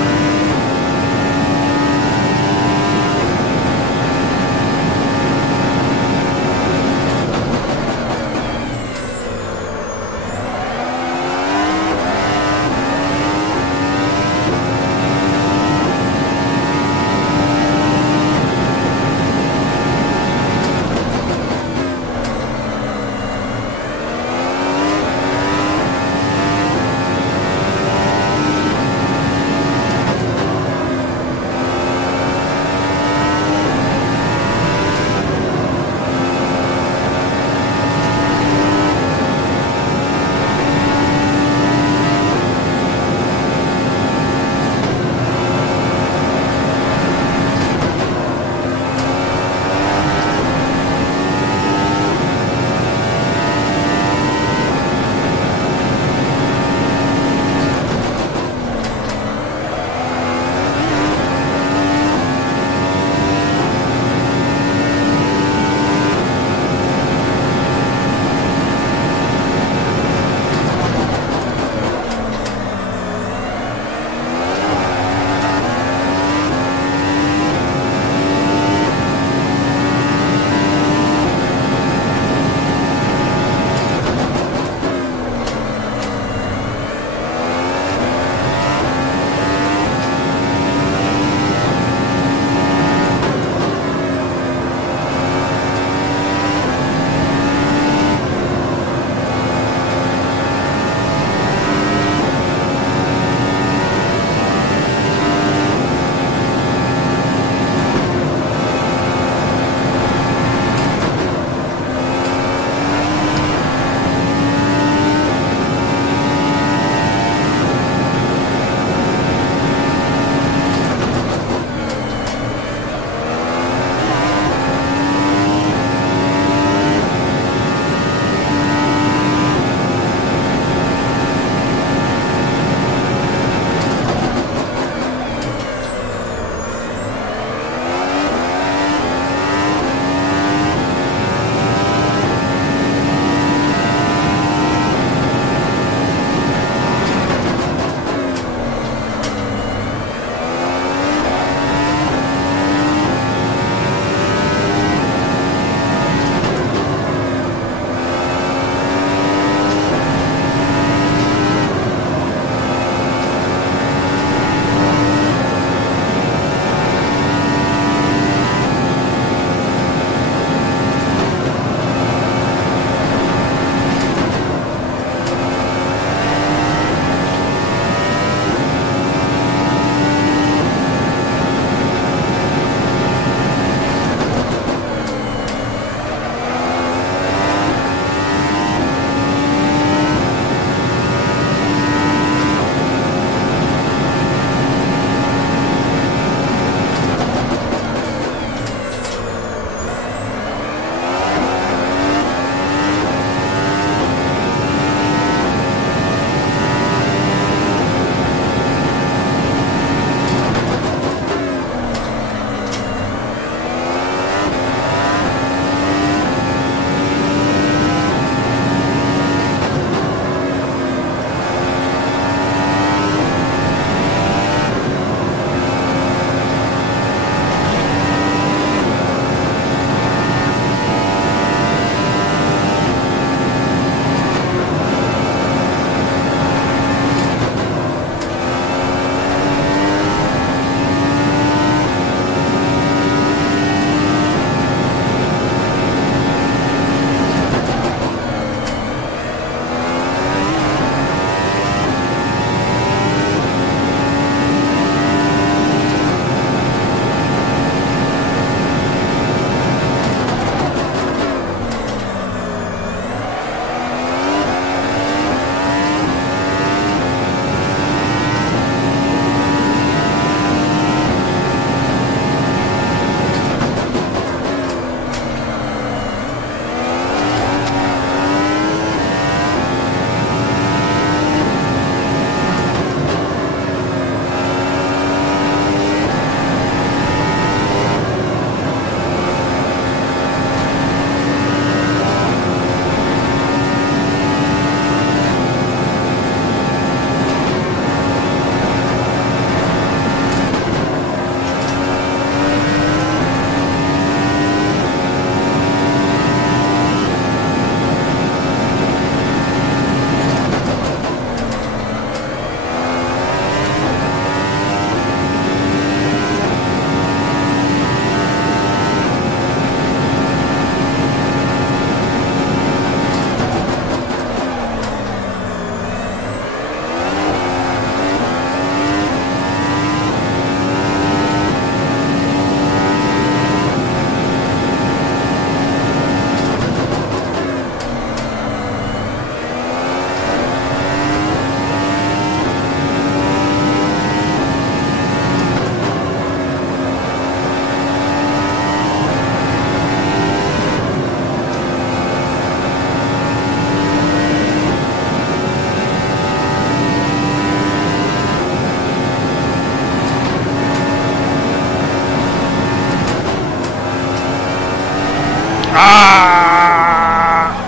Ah!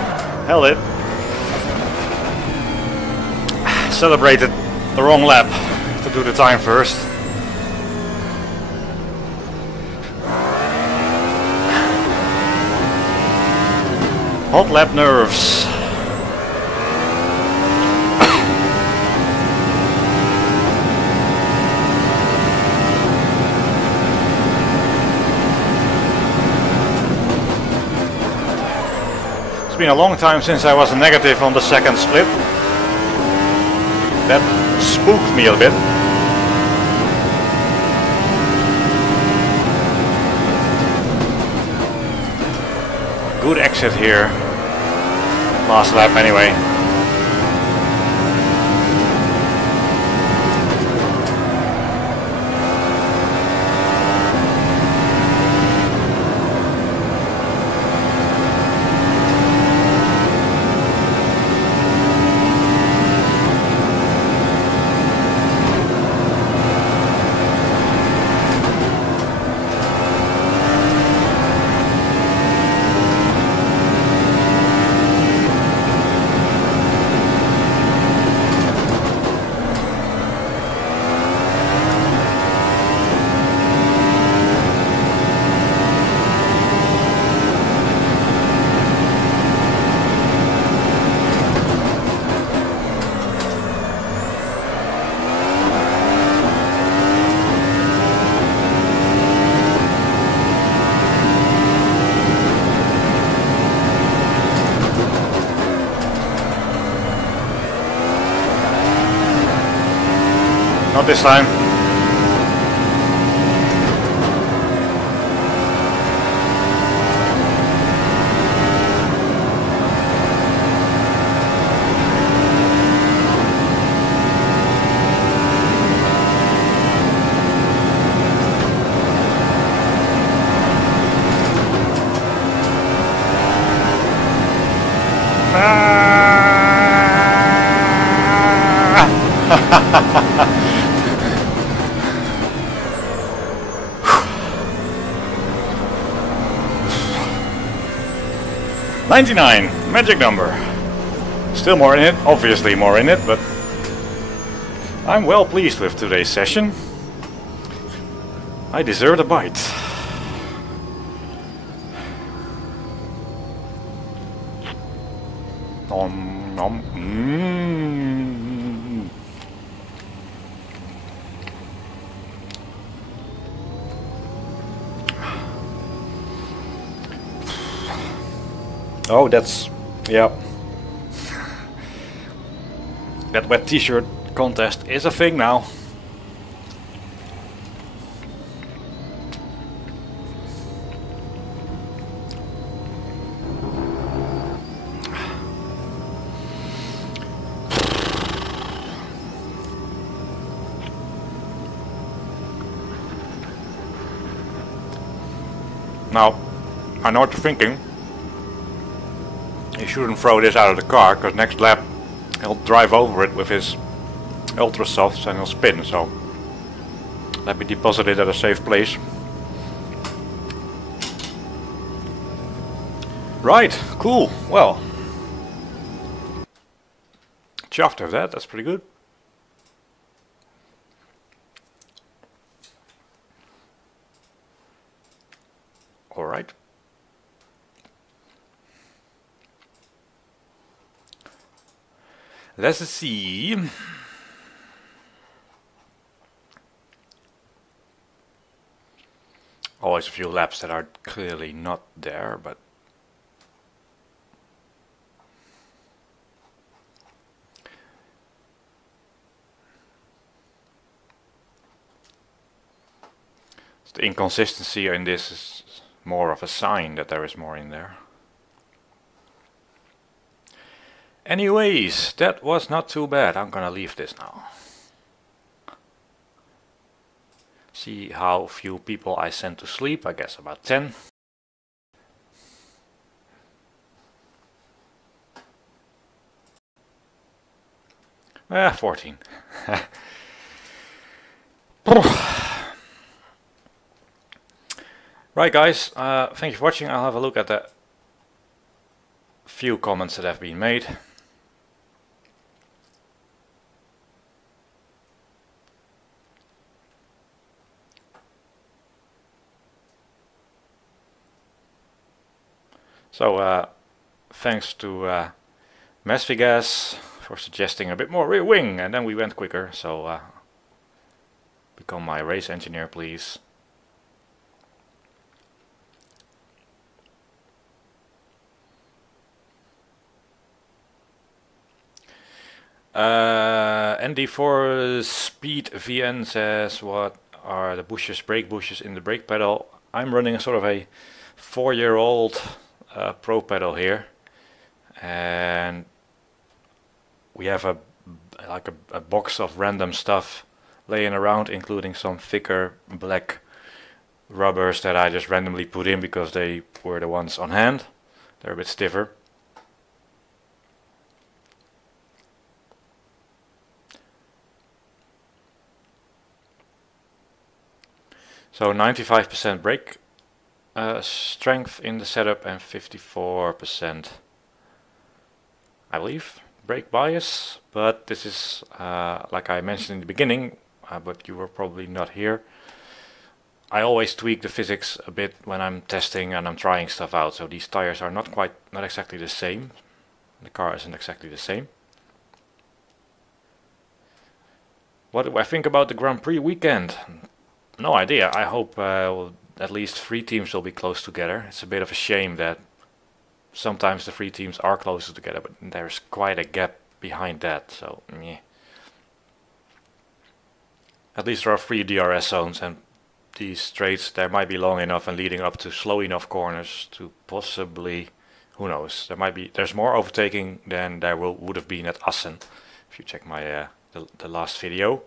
Held it. Celebrated the wrong lap to do the time first. Hot lap nerves. It's been a long time since I was negative on the second split. That spooked me a bit. Good exit here. Last lap anyway. Not this time. $99, magic number. Still more in it, obviously more in it, but I'm well pleased with today's session. I deserve a bite. Nom nom. Oh, that's, yeah. That wet t-shirt contest is a thing now. Now, I know what you're thinking. He shouldn't throw this out of the car, because next lap he'll drive over it with his ultra softs and he'll spin, so let me deposit it at a safe place. Right, cool, well, chuffed with that, that's pretty good. Alright. Let's see. Always a few laps that are clearly not there, but the inconsistency in this is more of a sign that there is more in there. Anyways, that was not too bad. I'm gonna leave this now. See how few people I sent to sleep. I guess about 10. 14. Right guys, thank you for watching. I'll have a look at the few comments that have been made. So thanks to Mesvigas for suggesting a bit more rear wing, and then we went quicker. So become my race engineer, please. ND4 Speed VN says, what are the bushes, brake bushes in the brake pedal? I'm running a sort of a 4-year-old Pro pedal here, and we have a box of random stuff laying around, including some thicker black rubbers that I just randomly put in because they were the ones on hand. They're a bit stiffer. So 95% brake strength in the setup and 54%, I believe, brake bias. But this is, like I mentioned in the beginning, but you were probably not here, I always tweak the physics a bit when I'm testing and I'm trying stuff out. So these tires are not exactly the same. The car isn't exactly the same. What do I think about the Grand Prix weekend? No idea. I hope at least 3 teams will be close together. It's a bit of a shame that sometimes the 3 teams are closer together, but there's quite a gap behind that. So, yeah. At least there are 3 DRS zones, and these straights there might be long enough and leading up to slow enough corners to possibly, who knows? There's more overtaking than there would have been at Assen. If you check my the last video.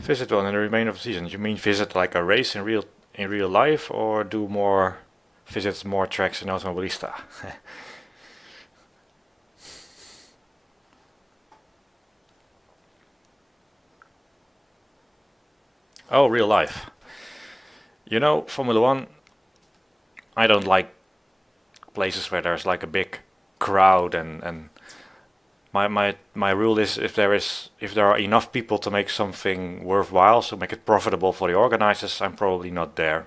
Visit one in the remainder of the season. You mean visit like a race in real life, or do more visits, more tracks in Automobilista? Oh, real life. You know, Formula 1, I don't like places where there's like a big crowd, and my rule is if there are enough people to make something worthwhile, so make it profitable for the organizers, I'm probably not there.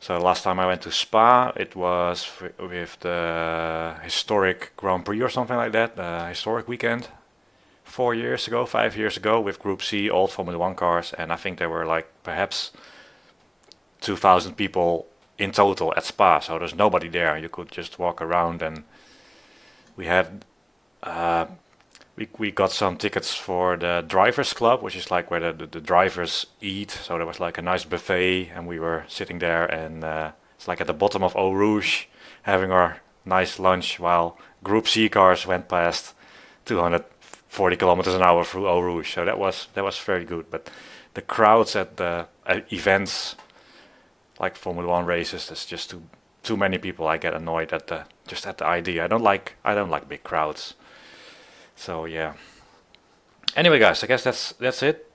So last time I went to Spa, it was with the historic Grand Prix or something like that, the historic weekend. 4 years ago, 5 years ago, with Group C, all Formula 1 cars, and I think there were like perhaps 2,000 people in total at Spa, so there's nobody there. You could just walk around, and we had we got some tickets for the drivers club, which is like where the drivers eat. So there was like a nice buffet, and we were sitting there, and it's like at the bottom of Eau Rouge, having our nice lunch while Group C cars went past 240 kilometers an hour through Eau Rouge. So that was very good. But the crowds at the events, like Formula 1 races, there's just too many people. I get annoyed at the idea. I don't like big crowds. So yeah. Anyway, guys, I guess that's it.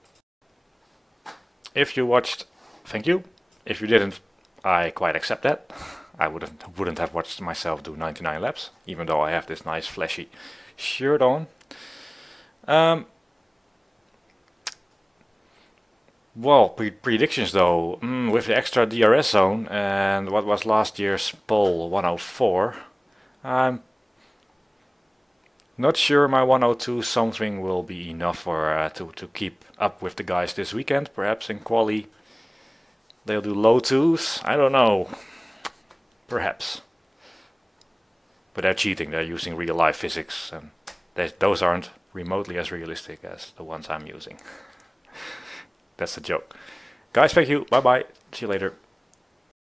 If you watched, thank you. If you didn't, I quite accept that. I wouldn't have watched myself do 99 laps, even though I have this nice flashy shirt on. Well, predictions though, with the extra DRS zone and what was last year's pole 104, I'm not sure my 102 something will be enough for to keep up with the guys this weekend. Perhaps in quali they'll do low 2s, I don't know, perhaps. But they're cheating, they're using real life physics, and those aren't remotely as realistic as the ones I'm using. That's the joke. Guys, thank you, bye bye, see you later.